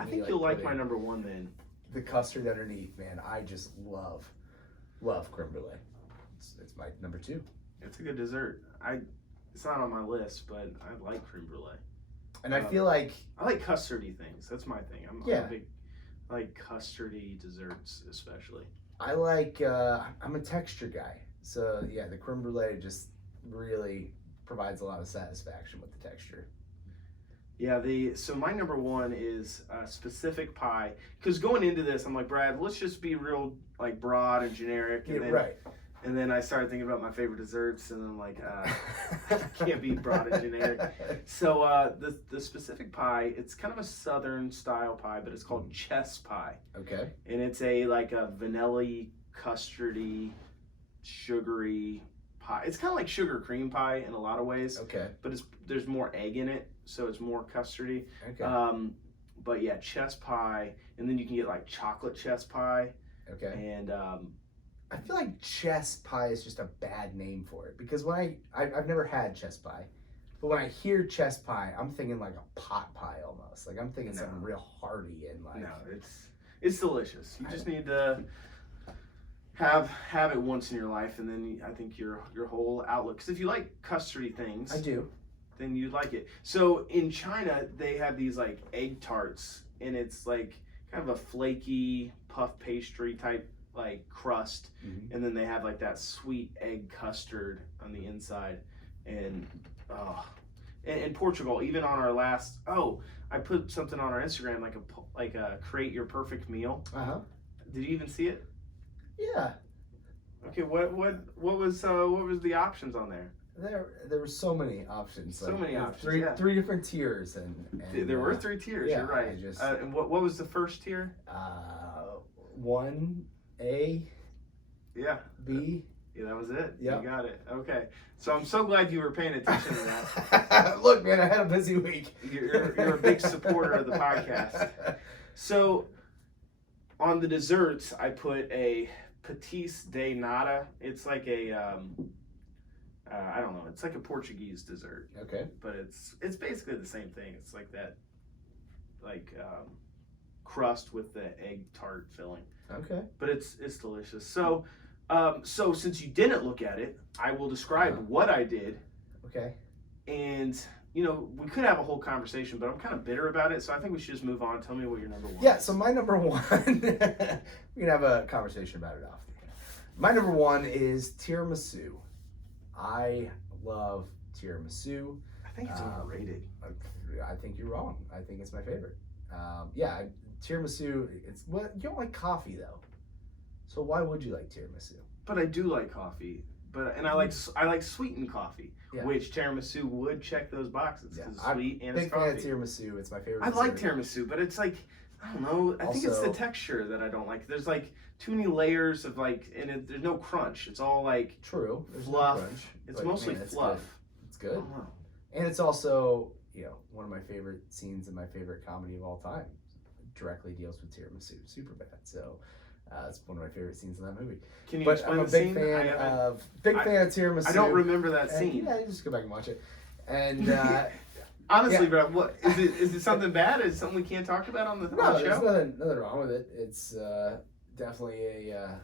I think you'll like my number 1 then. The custard underneath, man. I just love creme brulee. It's my number 2. It's a good dessert. It's not on my list, but I like creme brulee. And I feel like I like custardy things. That's my thing. I'm a big like custardy desserts, especially. I like I'm a texture guy. So yeah, the creme brulee just really provides a lot of satisfaction with the texture. Yeah, so my number 1 is specific pie. Because going into this, I'm like, Brad, let's just be real like broad and generic. And right. And then I started thinking about my favorite desserts, and I'm like, can't be broad and generic. So the specific pie, it's kind of a southern style pie, but it's called chess pie. Okay. And it's a vanilla-y, custardy, sugary pie. It's kind of like sugar cream pie in a lot of ways. Okay. But there's more egg in it, so it's more custardy. Okay. But yeah, chess pie, and then you can get like chocolate chess pie. Okay. And I feel like chess pie is just a bad name for it, because when I've never had chess pie, but when I hear chess pie, I'm thinking like a pot pie almost. Like I'm thinking something real hearty and like. No, it's delicious. You just need to have it once in your life, and then I think your whole outlook. Because if you like custardy things, I do, then you'd like it. So in China, they have these like egg tarts, and it's like kind of a flaky puff pastry type like crust, and then they have like that sweet egg custard on the inside, and in Portugal, even on our last I put something on our Instagram like a create your perfect meal. Did you even see it? Yeah. Okay, what was the options on there? There were so many options. So many options. Three different tiers, and there were 3 tiers. Yeah, you're right. And what was the first tier? 1A. Yeah. B. Yeah, that was it. Yep. You got it. Okay. So I'm so glad you were paying attention to that. Look, man, I had a busy week. You're a big supporter of the podcast. So on the desserts, I put a Petite de Nata. It's like a I don't know. It's like a Portuguese dessert. Okay. But it's basically the same thing. It's like that, crust with the egg tart filling. Okay. But it's delicious. So since you didn't look at it, I will describe what I did. Okay. And we could have a whole conversation, but I'm kind of bitter about it, so I think we should just move on. Tell me what your number 1 Yeah, is. so my number 1, we can have a conversation about it off. My number 1 is tiramisu. I love tiramisu. I think it's overrated. I think you're wrong. I think it's my favorite. Tiramisu, you don't like coffee though. So why would you like tiramisu? But I do like coffee. And I like sweetened coffee, which tiramisu would check those boxes because it's sweet and it's coffee. Big fan of tiramisu. It's my favorite. I like tiramisu, but it's like I don't know. I think it's the Also- texture that I don't like. There's like too many layers of like, and there's no crunch. It's all like True. There's no fluff. crunch, It's but, mostly man, it's fluff. good. It's I good. don't know. And it's also, one of my favorite scenes in my favorite comedy of all time. Directly deals with tiramisu. Super bad. So it's one of my favorite scenes in that movie. Can you But explain I'm a the big scene? fan of tiramisu. I don't remember that And, scene. yeah, you just go back and watch it. And Honestly, yeah. bro, what is it something bad? Is it something we can't talk about on the no, show? there's nothing wrong with it. It's definitely a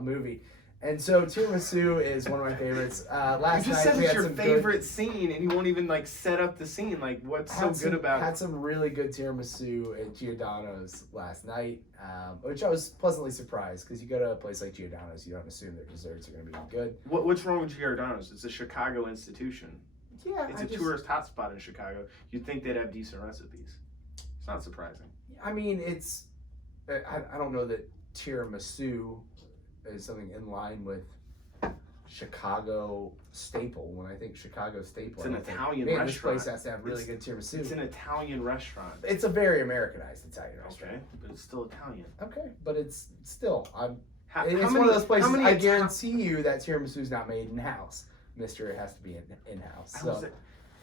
movie. And so tiramisu is one of my favorites. Last You just night said we it's had your some favorite scene, and you won't even like set up the scene. Like, what's so good about Had it? some really good tiramisu at Giordano's last night, which I was pleasantly surprised because you go to a place like Giordano's, you don't assume their desserts are going to be good. What's wrong with Giordano's? It's a Chicago institution. Yeah, It's a tourist hotspot in Chicago. You'd think they'd have decent recipes. It's not surprising. I mean, it's. I don't know that tiramisu is something in line with Chicago staple. When I think Chicago staple, It's an I think, Italian man, restaurant. This place has to have really good tiramisu. It's an Italian restaurant. It's a very Americanized Italian restaurant. Okay, but it's still Italian. Okay, but it's still. How It's many- one of those places. how many I Ita- guarantee you that tiramisu is not made in house, Mister. It has to be in house. So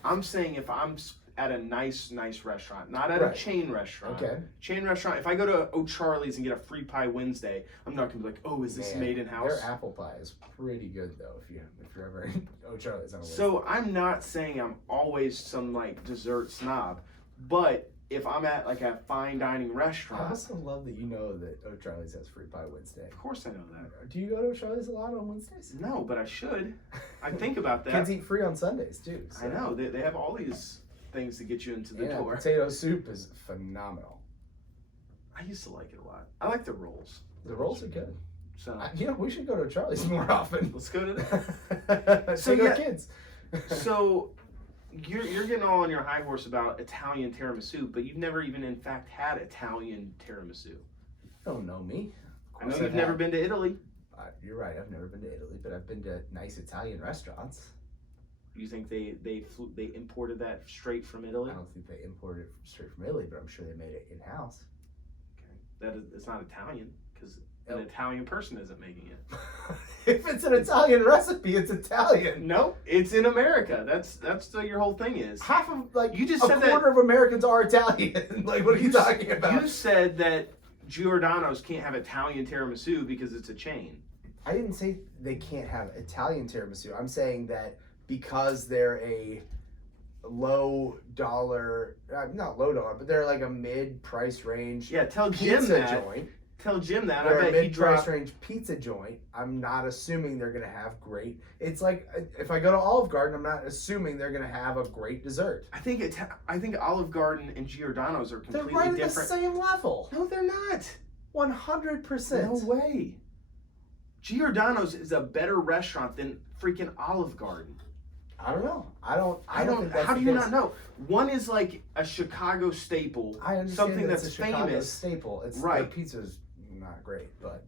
I'm saying if I'm at a nice restaurant, not at a Right. chain restaurant. okay, Chain restaurant. If I go to O'Charlie's and get a free pie Wednesday, I'm not gonna be like, oh, is this man, made in house? Their apple pie is pretty good though. If you're ever in O'Charlie's on a So I'm not saying I'm always some like dessert snob, but if I'm at like a fine dining I restaurant, also love that you know that O'Charlie's has free pie Wednesday. of course I know that. Do you go to O'Charlie's a lot on Wednesdays? No, but I should. I think about that. Kids eat free on Sundays too. I know they have all these things to get you into the Yeah, door. potato soup is phenomenal. I used to like it a lot. I like the rolls. The rolls are good. So We should go to O'Charlie's more often. let's go to that. So yeah. kids. So you're getting all on your high horse about Italian tiramisu, but you've never even in fact had Italian tiramisu. You don't know me. I know you've never been to Italy. You're right. I've never been to Italy, but I've been to nice Italian restaurants. You think they imported that straight from Italy? I don't think they imported it straight from Italy, but I'm sure they made it in house. Okay. It's not Italian because an Nope. Italian person isn't making it. If it's an Italian recipe, it's Italian. No, it's in America. That's your whole thing is. Half of You just a said that- quarter of Americans are Italian. Like, what are you talking about? You said that Giordano's can't have Italian tiramisu because it's a chain. I didn't say they can't have Italian tiramisu. I'm saying that because they're a low dollar, not low dollar, but they're like a mid price range Yeah, tell Jim pizza that. joint. Tell Jim that. They're I a bet he mid price dropped. range pizza joint. I'm not assuming they're gonna have great. It's like if I go to Olive Garden, I'm not assuming they're gonna have a great dessert. I think Olive Garden and Giordano's are They're completely right at the different. same level. No, they're not. 100%. No way. Giordano's is a better restaurant than freaking Olive Garden. I don't know. I don't think that's How the do you case. not know? One is like a Chicago staple. I understand something that it's that's a Chicago famous. staple. It's Right. Their pizza's not great, but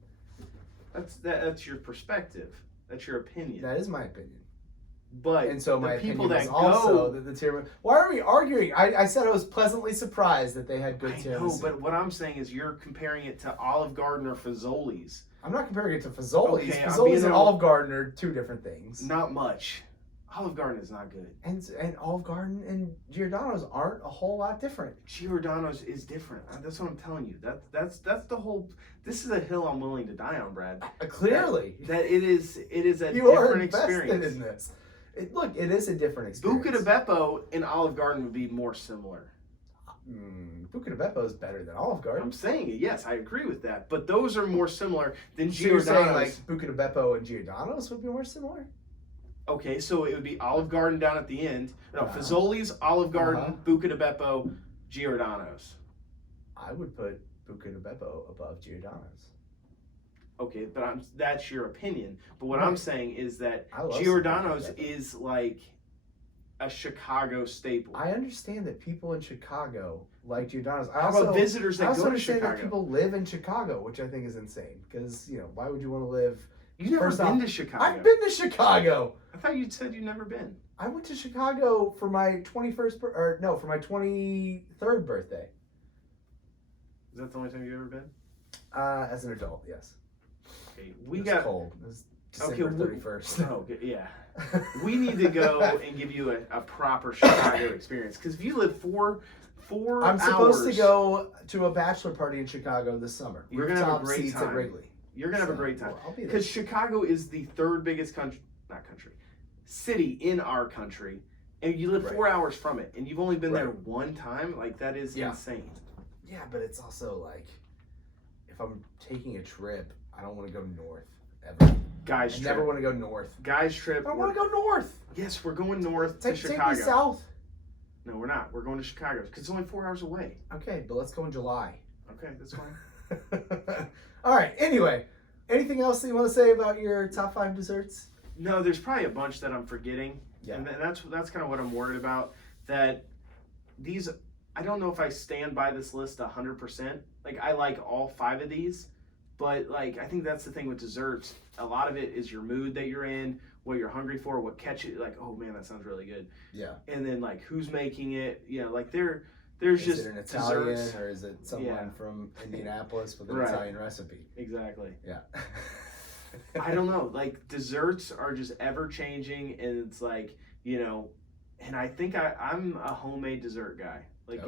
That's your perspective. That's your opinion. that is my opinion. But And so my the people opinion that is also go. that the tiramisu. Why are we arguing? I said I was pleasantly surprised that they had good I tiramisu. know, but what I'm saying is you're comparing it to Olive Garden or Fazoli's. I'm not comparing it to Fazoli's. Okay, I'm Fazoli's being and all- Olive Garden are two different things. Not much. Olive Garden is not good. And Olive Garden and Giordano's aren't a whole lot different. Giordano's is different. That's what I'm telling you. That's the whole. This is a hill I'm willing to die on, Brad. Clearly, That it is a you are different invested experience. in this. Look, it is a different experience. Bucca De Bepo and Olive Garden would be more similar. Bucca De Bepo is better than Olive Garden. I'm saying it. Yes, I agree with that. But those are more similar than So you're saying Giordano's. like Bucca De Bepo and Giordano's would be more similar? Okay, so it would be Olive Garden down at the end. No, Uh-huh. Fazoli's, Olive Garden, Uh-huh. Bucca De Bepo, Giordano's. I would put Bucca De Bepo above Giordano's. Okay, but that's your opinion. But what I'm Right. saying is that I love Giordano's some Bucca De Bepo. is like a Chicago staple. I understand that people in Chicago like Giordano's. I How also about visitors I that also go to understand Chicago? that people live in Chicago, which I think is insane. Because why would you want to live? You've never First been off, to Chicago. I've been to Chicago. I thought you said you'd never been. I went to Chicago for my 23rd birthday. Is that the only time you've ever been? As an adult, yes. Okay, It was cold. It was December 31st. Oh, yeah. We need to go and give you a proper Chicago experience. Because if you live four I'm supposed hours, to go to a bachelor party in Chicago this summer. You're going to have a great seats time. At Wrigley. You're going to have a great time. Well, I'll be there. Because Chicago is the third biggest city in our country. And you live 4 hours from it. And you've only been there one time. Like, that is insane. Yeah, but it's also like, if I'm taking a trip, I don't want to go north ever. Guys trip. Never want to go north. Guys trip. I want to go north. Yes, we're going north to Take Chicago. me south. No, we're not. We're going to Chicago because it's only 4 hours away. Okay, but let's go in July. Okay, that's fine. All right. Anyway, anything else that you want to say about your top 5 desserts? No, there's probably a bunch that I'm forgetting. Yeah. And that's kind of what I'm worried about. That these, I don't know if I stand by this list 100%. Like, I like all 5 of these, but like, I think that's the thing with desserts. A lot of it is your mood that you're in, what you're hungry for, what catches, like, oh man, that sounds really good. Yeah. And then like, who's making it? You know, like there's is just it an Italian desserts. or is it someone from Indianapolis with an Italian recipe? Exactly. Yeah. I don't know. Like, desserts are just ever changing, and it's like, you know, and I think I'm a homemade dessert guy. Like,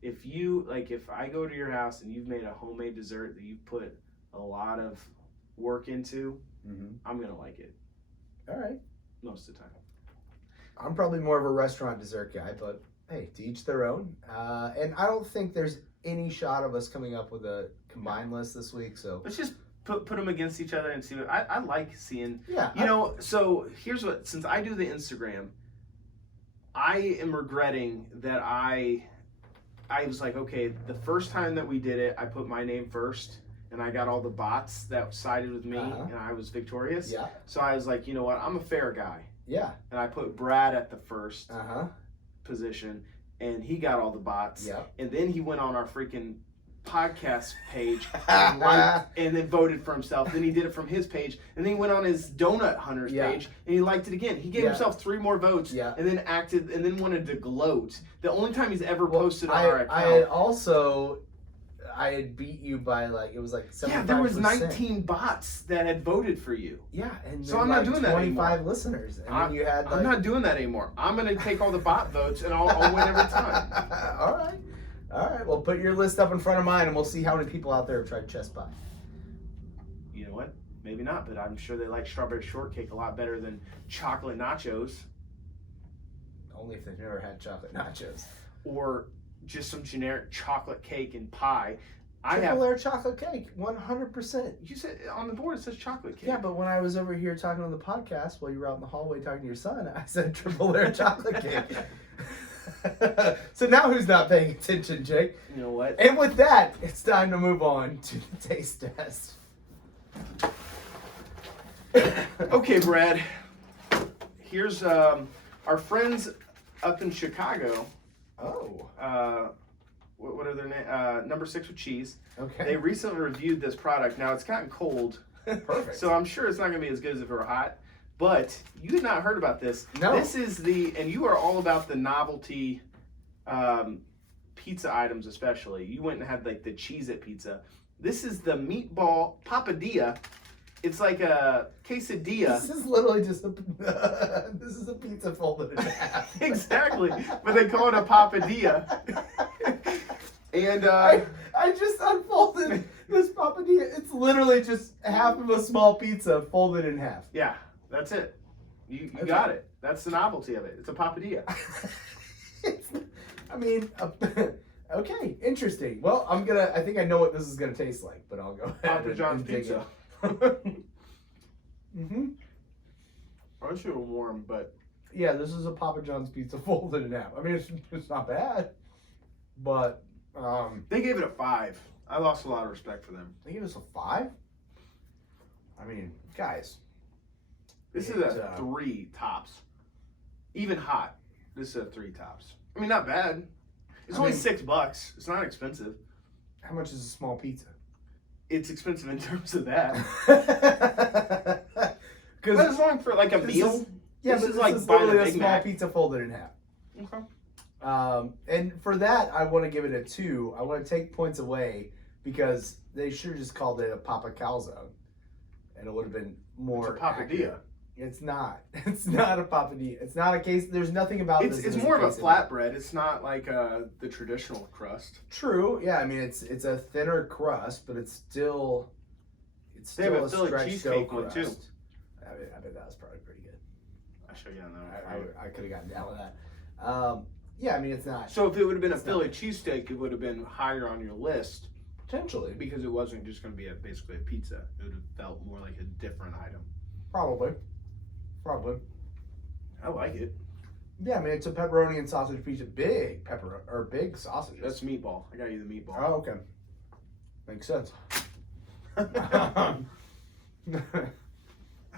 if I go to your house and you've made a homemade dessert that you've put a lot of work into, I'm gonna like it. All right. Most of the time. I'm probably more of a restaurant dessert guy, but hey, to each their own. And I don't think there's any shot of us coming up with a combined list this week. So let's just put them against each other and see what I like seeing. Yeah. know, so here's what, since I do the Instagram, I am regretting that I was like, okay, the first time that we did it, I put my name first. And I got all the bots that sided with me, and I was victorious. Yeah. So I was like, you know what? I'm a fair guy. Yeah. And I put Brad at the first position, and he got all the bots. Yeah. And then he went on our freaking podcast page and then voted for himself. Then he did it from his page, and then he went on his Donut Hunters page, and he liked it again. He gave himself 3 more votes, and then acted, and then wanted to gloat. The only time he's ever posted on our account. I had beat you by like, it was like 75%. Yeah, there was 19 bots that had voted for you. Yeah, and so I'm not doing that anymore. 25 listeners, and then you had. I'm not doing that anymore. I'm gonna take all the bot votes, and I'll win every time. All right. Well, put your list up in front of mine, and we'll see how many people out there have tried chess pie. You know what? Maybe not, but I'm sure they like strawberry shortcake a lot better than chocolate nachos. Only if they've never had chocolate nachos. Or just some generic chocolate cake and pie. Triple layer chocolate cake, 100%. You said on the board it says chocolate cake. Yeah, but when I was over here talking on the podcast while you were out in the hallway talking to your son, I said triple layer chocolate cake. So now who's not paying attention, Jake? You know what? And with that, it's time to move on to the taste test. Okay, Brad. Here's our friends up in Chicago. Oh. What are their names? Number 6 with cheese. Okay. They recently reviewed this product. Now, it's gotten cold. Perfect. So I'm sure it's not going to be as good as if it were hot. But you had not heard about this. No. This is and you are all about the novelty pizza items especially. You went and had like the Cheez-It pizza. This is the meatball Papa-dilla. It's like a quesadilla. This is literally just this is a pizza folded in half. Exactly. But they call it a Papa-dilla. And I just unfolded this Papa-dilla. It's literally just half of a small pizza folded in half. Yeah, that's it. You got it. That's the novelty of it. It's a Papa-dilla. Okay, interesting. Well, I think I know what this is gonna taste like, but I'll go ahead. Papa John's pizza. I wish it were warm, but yeah, this is a Papa John's pizza folded in half. I mean, it's not bad, but they gave it a 5. I lost a lot of respect for them. They gave us a 5. I mean, guys, this is a 3 tops. Even hot, this is a 3 tops. I mean, not bad. It's only $6. It's not expensive. How much is a small pizza? It's expensive in terms of that. Because as long for like a meal. This is like literally a small pizza folded in half. Okay. And for that, I want to give it a 2. I want to take points away because they should have just called it a Papa Calzone, and it would have been more. It's a Papa-dilla. It's not. It's not a Papa-dilla. It's not a case. There's nothing about this. It's more of a flatbread. It's not like the traditional crust. True. Yeah. I mean, it's a thinner crust, but it's still They have a a Philly stretched cheesecake dough one too. crust. I bet that was probably pretty good. I'll show you on that. I could have gotten down with that. Yeah. I mean, it's not. So if it would have been a Philly cheesesteak, it would have been higher on your list Potentially. because it wasn't just going to be basically a pizza. It would have felt more like a different item. Probably. I like it. Yeah, I mean, it's a pepperoni and sausage pizza. Big big sausages. That's meatball. I got you the meatball. Oh, okay. Makes sense. I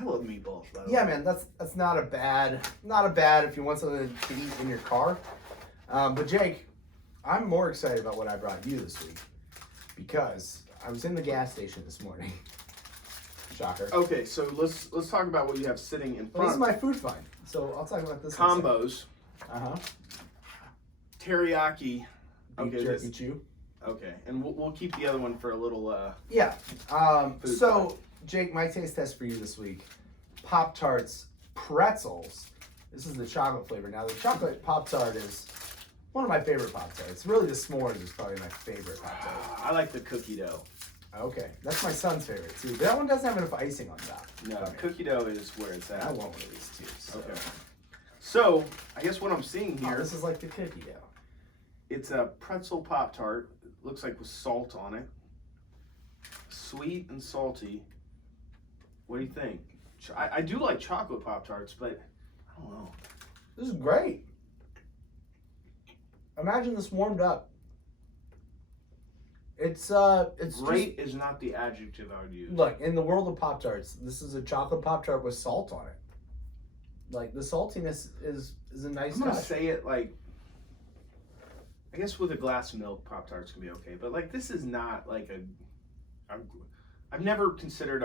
love meatballs. By the Yeah, way. man, that's not a bad if you want something to eat in your car. But Jake, I'm more excited about what I brought you this week because I was in the gas station this morning. Shocker. Okay, so let's talk about what you have sitting in Well, front. this is my food find, so I'll talk about this. Combos. Teriyaki. Beef Okay, jerky chew. Okay, and we'll keep the other one for a little. Yeah. Food So, Jake, my taste test for you this week: Pop-Tarts pretzels. This is the chocolate flavor. Now, the chocolate Pop-Tart is one of my favorite Pop-Tarts. Really, the s'mores is probably my favorite Pop-Tart. I like the cookie dough. Okay, that's my son's favorite too. That one doesn't have enough icing on top. No, Okay. cookie dough is where it's I at. want one of these too. So. Okay. So I guess what I'm seeing Oh, here, this is like the cookie dough. it's a pretzel Pop-Tart. Looks like with salt on it. Sweet and salty. What do you think? I do like chocolate Pop-Tarts, but I don't know. This is great. Imagine this warmed up. It's Great is not the adjective I would use. Look, in the world of Pop-Tarts, this is a chocolate Pop-Tart with salt on it. Like, the saltiness is a nice I'm gonna touch. say it like, I guess with a glass of milk, Pop-Tarts can be okay, but like this is not like I've never considered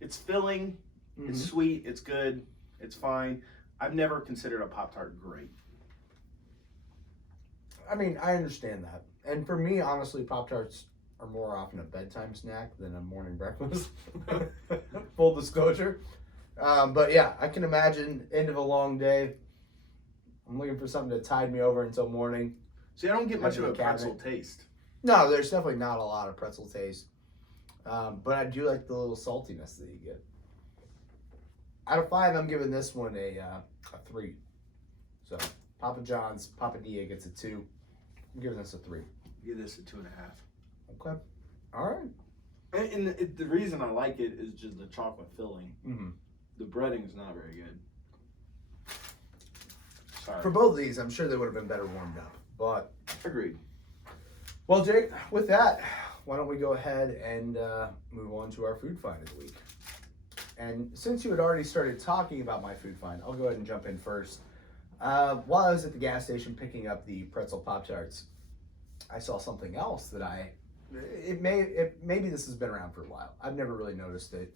it's filling, it's sweet, it's good, it's fine. I've never considered a Pop-Tart great. I mean, I understand that. And for me, honestly, Pop-Tarts are more often a bedtime snack than a morning breakfast. Full disclosure. But yeah, I can imagine end of a long day. I'm looking for something to tide me over until morning. See, I don't get much of a Under the pretzel cabinet. taste. No, there's definitely not a lot of pretzel taste. But I do like the little saltiness that you get. Out of 5, I'm giving this one a 3. So Papa John's, Papa-dilla gets a 2. I'm giving this a 3. Give this a 2.5. Okay. All right. And the reason I like it is just the chocolate filling. Mm-hmm. The breading is not very good. Sorry. For both of these, I'm sure they would have been better warmed up. But Agreed. well, Jake, with that, why don't we go ahead and move on to our food find of the week? And since you had already started talking about my food find, I'll go ahead and jump in first. While I was at the gas station picking up the pretzel Pop-Tarts, I saw something else that maybe this has been around for a while. I've never really noticed it.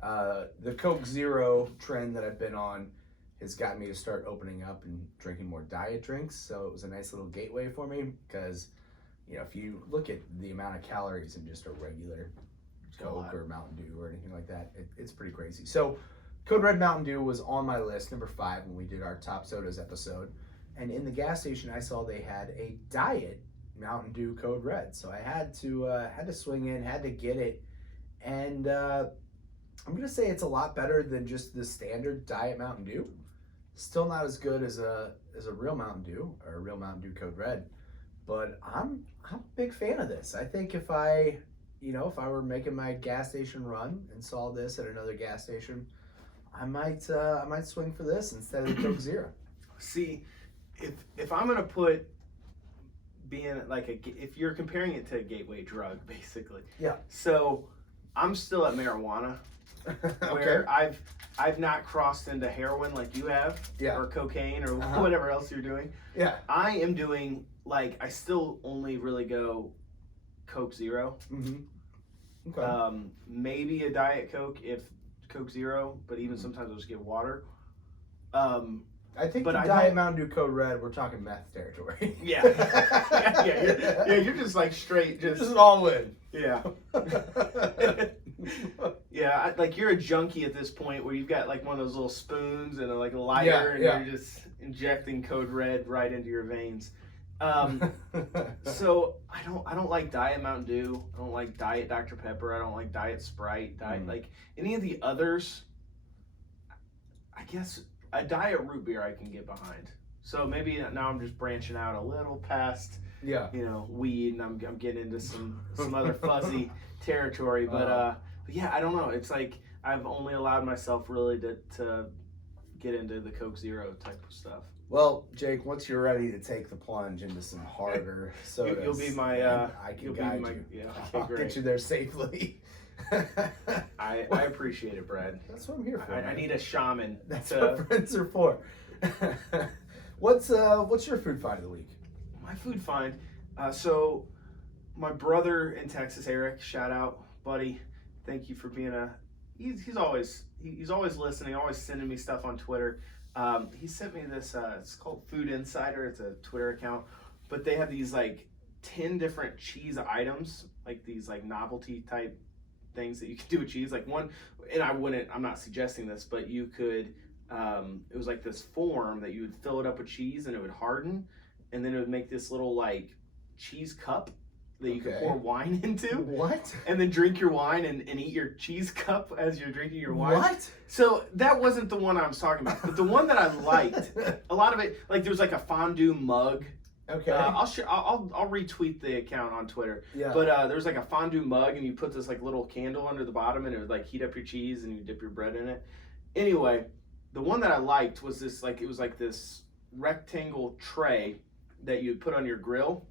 The Coke Zero trend that I've been on has gotten me to start opening up and drinking more diet drinks. So it was a nice little gateway for me because, you know, if you look at the amount of calories in just a regular Coke or Mountain Dew or anything like that, it's pretty crazy. So Code Red Mountain Dew was on my list, number 5, when we did our top sodas episode. And in the gas station, I saw they had a diet Mountain Dew Code Red. So I had to swing in, had to get it. And I'm going to say it's a lot better than just the standard diet Mountain Dew. Still not as good as a real Mountain Dew or a real Mountain Dew Code Red. But I'm a big fan of this. I think if I were making my gas station run and saw this at another gas station, I might swing for this instead of the Coke Zero. See, if I'm gonna put being like if you're comparing it to a gateway drug, basically. Yeah. So I'm still at marijuana, where I've not crossed into heroin like you have, Yeah. or cocaine or whatever else you're doing. Yeah. I am doing I still only really go Coke Zero. Mm-hmm. Okay. Maybe a Diet Coke if Coke Zero, but even sometimes I'll just get water. I I think but the Diet Mountain Dew Code Red, we're talking meth territory. Yeah. You're just like straight, just all in. Yeah. Yeah, like you're a junkie at this point where you've got like one of those little spoons and like a lighter, and you're just injecting Code Red right into your veins. So I don't like Diet Mountain Dew. I don't like Diet Dr. Pepper. I don't like Diet Sprite. Like any of the others. I guess a Diet root beer I can get behind. So maybe now I'm just branching out a little past, weed, and I'm getting into some other fuzzy territory. But yeah, I don't know. It's like I've only allowed myself really to get into the Coke Zero type of stuff. Well, Jake, once you're ready to take the plunge into some harder sodas, you'll be my. I can guide you. Yeah, I'll get you there safely. I appreciate it, Brad. That's what I'm here for. I need a shaman. That's what friends are for. What's your food find of the week? My food find. So my brother in Texas, Eric, shout out, buddy. Thank you for being he's always listening, always sending me stuff on Twitter. He sent me this, it's called Food Insider. It's a Twitter account, but they have these like 10 different cheese items, like these like novelty type things that you can do with cheese. Like one, and I'm not suggesting this, but you could, it was like this form that you would fill it up with cheese and it would harden, and then it would make this little like cheese cup that you could pour wine into. What? And then drink your wine and eat your cheese cup as you're drinking your wine. What? So that wasn't the one I was talking about. But the one that I liked, a lot of it, like there was like a fondue mug. Okay. I'll retweet the account on Twitter. Yeah. But there's like a fondue mug, and you put this like little candle under the bottom, and it would like heat up your cheese, and you dip your bread in it. Anyway, the one that I liked was this, like, it was like this rectangle tray that you'd put on your grill,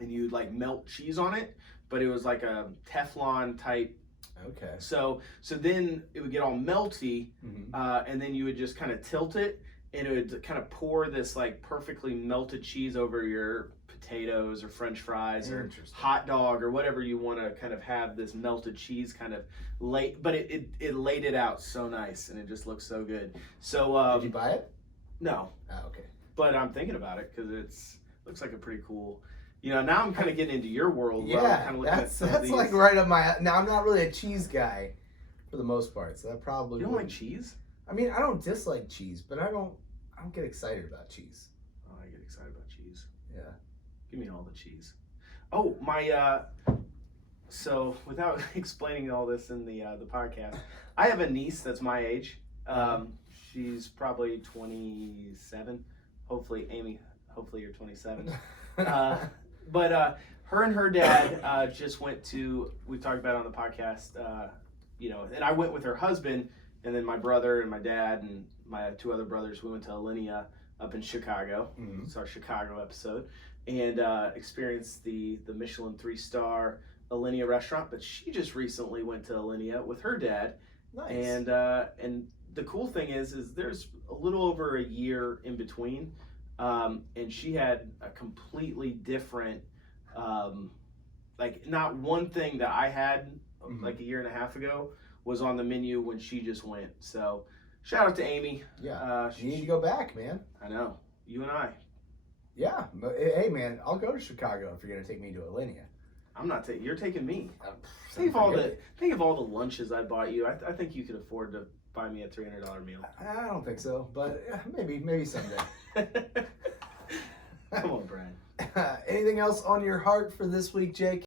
and you'd like melt cheese on it, but it was like a Teflon type. Okay. So then it would get all melty, and then you would just kind of tilt it, and it would kind of pour this like perfectly melted cheese over your potatoes or French fries or hot dog or whatever you want to kind of have this melted cheese kind of but it laid it out so nice, and it just looks so good. So did you buy it? No. Oh, okay. But I'm thinking about it because looks like a pretty cool. Now I'm kind of getting into your world. Yeah, kind of that's like right up my. Now I'm not really a cheese guy, for the most part, so that probably. You don't like cheese? I mean, I don't dislike cheese, but I don't get excited about cheese. Oh, I get excited about cheese. Yeah. Give me all the cheese. Oh, my. So without explaining all this in the podcast, I have a niece that's my age. She's probably 27. Hopefully, Amy. Hopefully, you're 27. But her and her dad just went to, we talked about it on the podcast, and I went with her husband, and then my brother and my dad and my two other brothers, we went to Alinea up in Chicago. It's our Chicago episode, and experienced the Michelin 3-star Alinea restaurant. But she just recently went to Alinea with her dad. Nice. And the cool thing is there's a little over a year in between. And she had a completely different, like not one thing that I had like a year and a half ago was on the menu when she just went. So shout out to Amy. Yeah, you need to go back, man. I know. You and I. Yeah. Hey, man, I'll go to Chicago if you're going to take me to Alinea. I'm not taking, you're taking me. Think of all the lunches I bought you. I think you could afford to buy me a $300 meal. I don't think so, but maybe someday. Come on, Brad. Anything else on your heart for this week, Jake?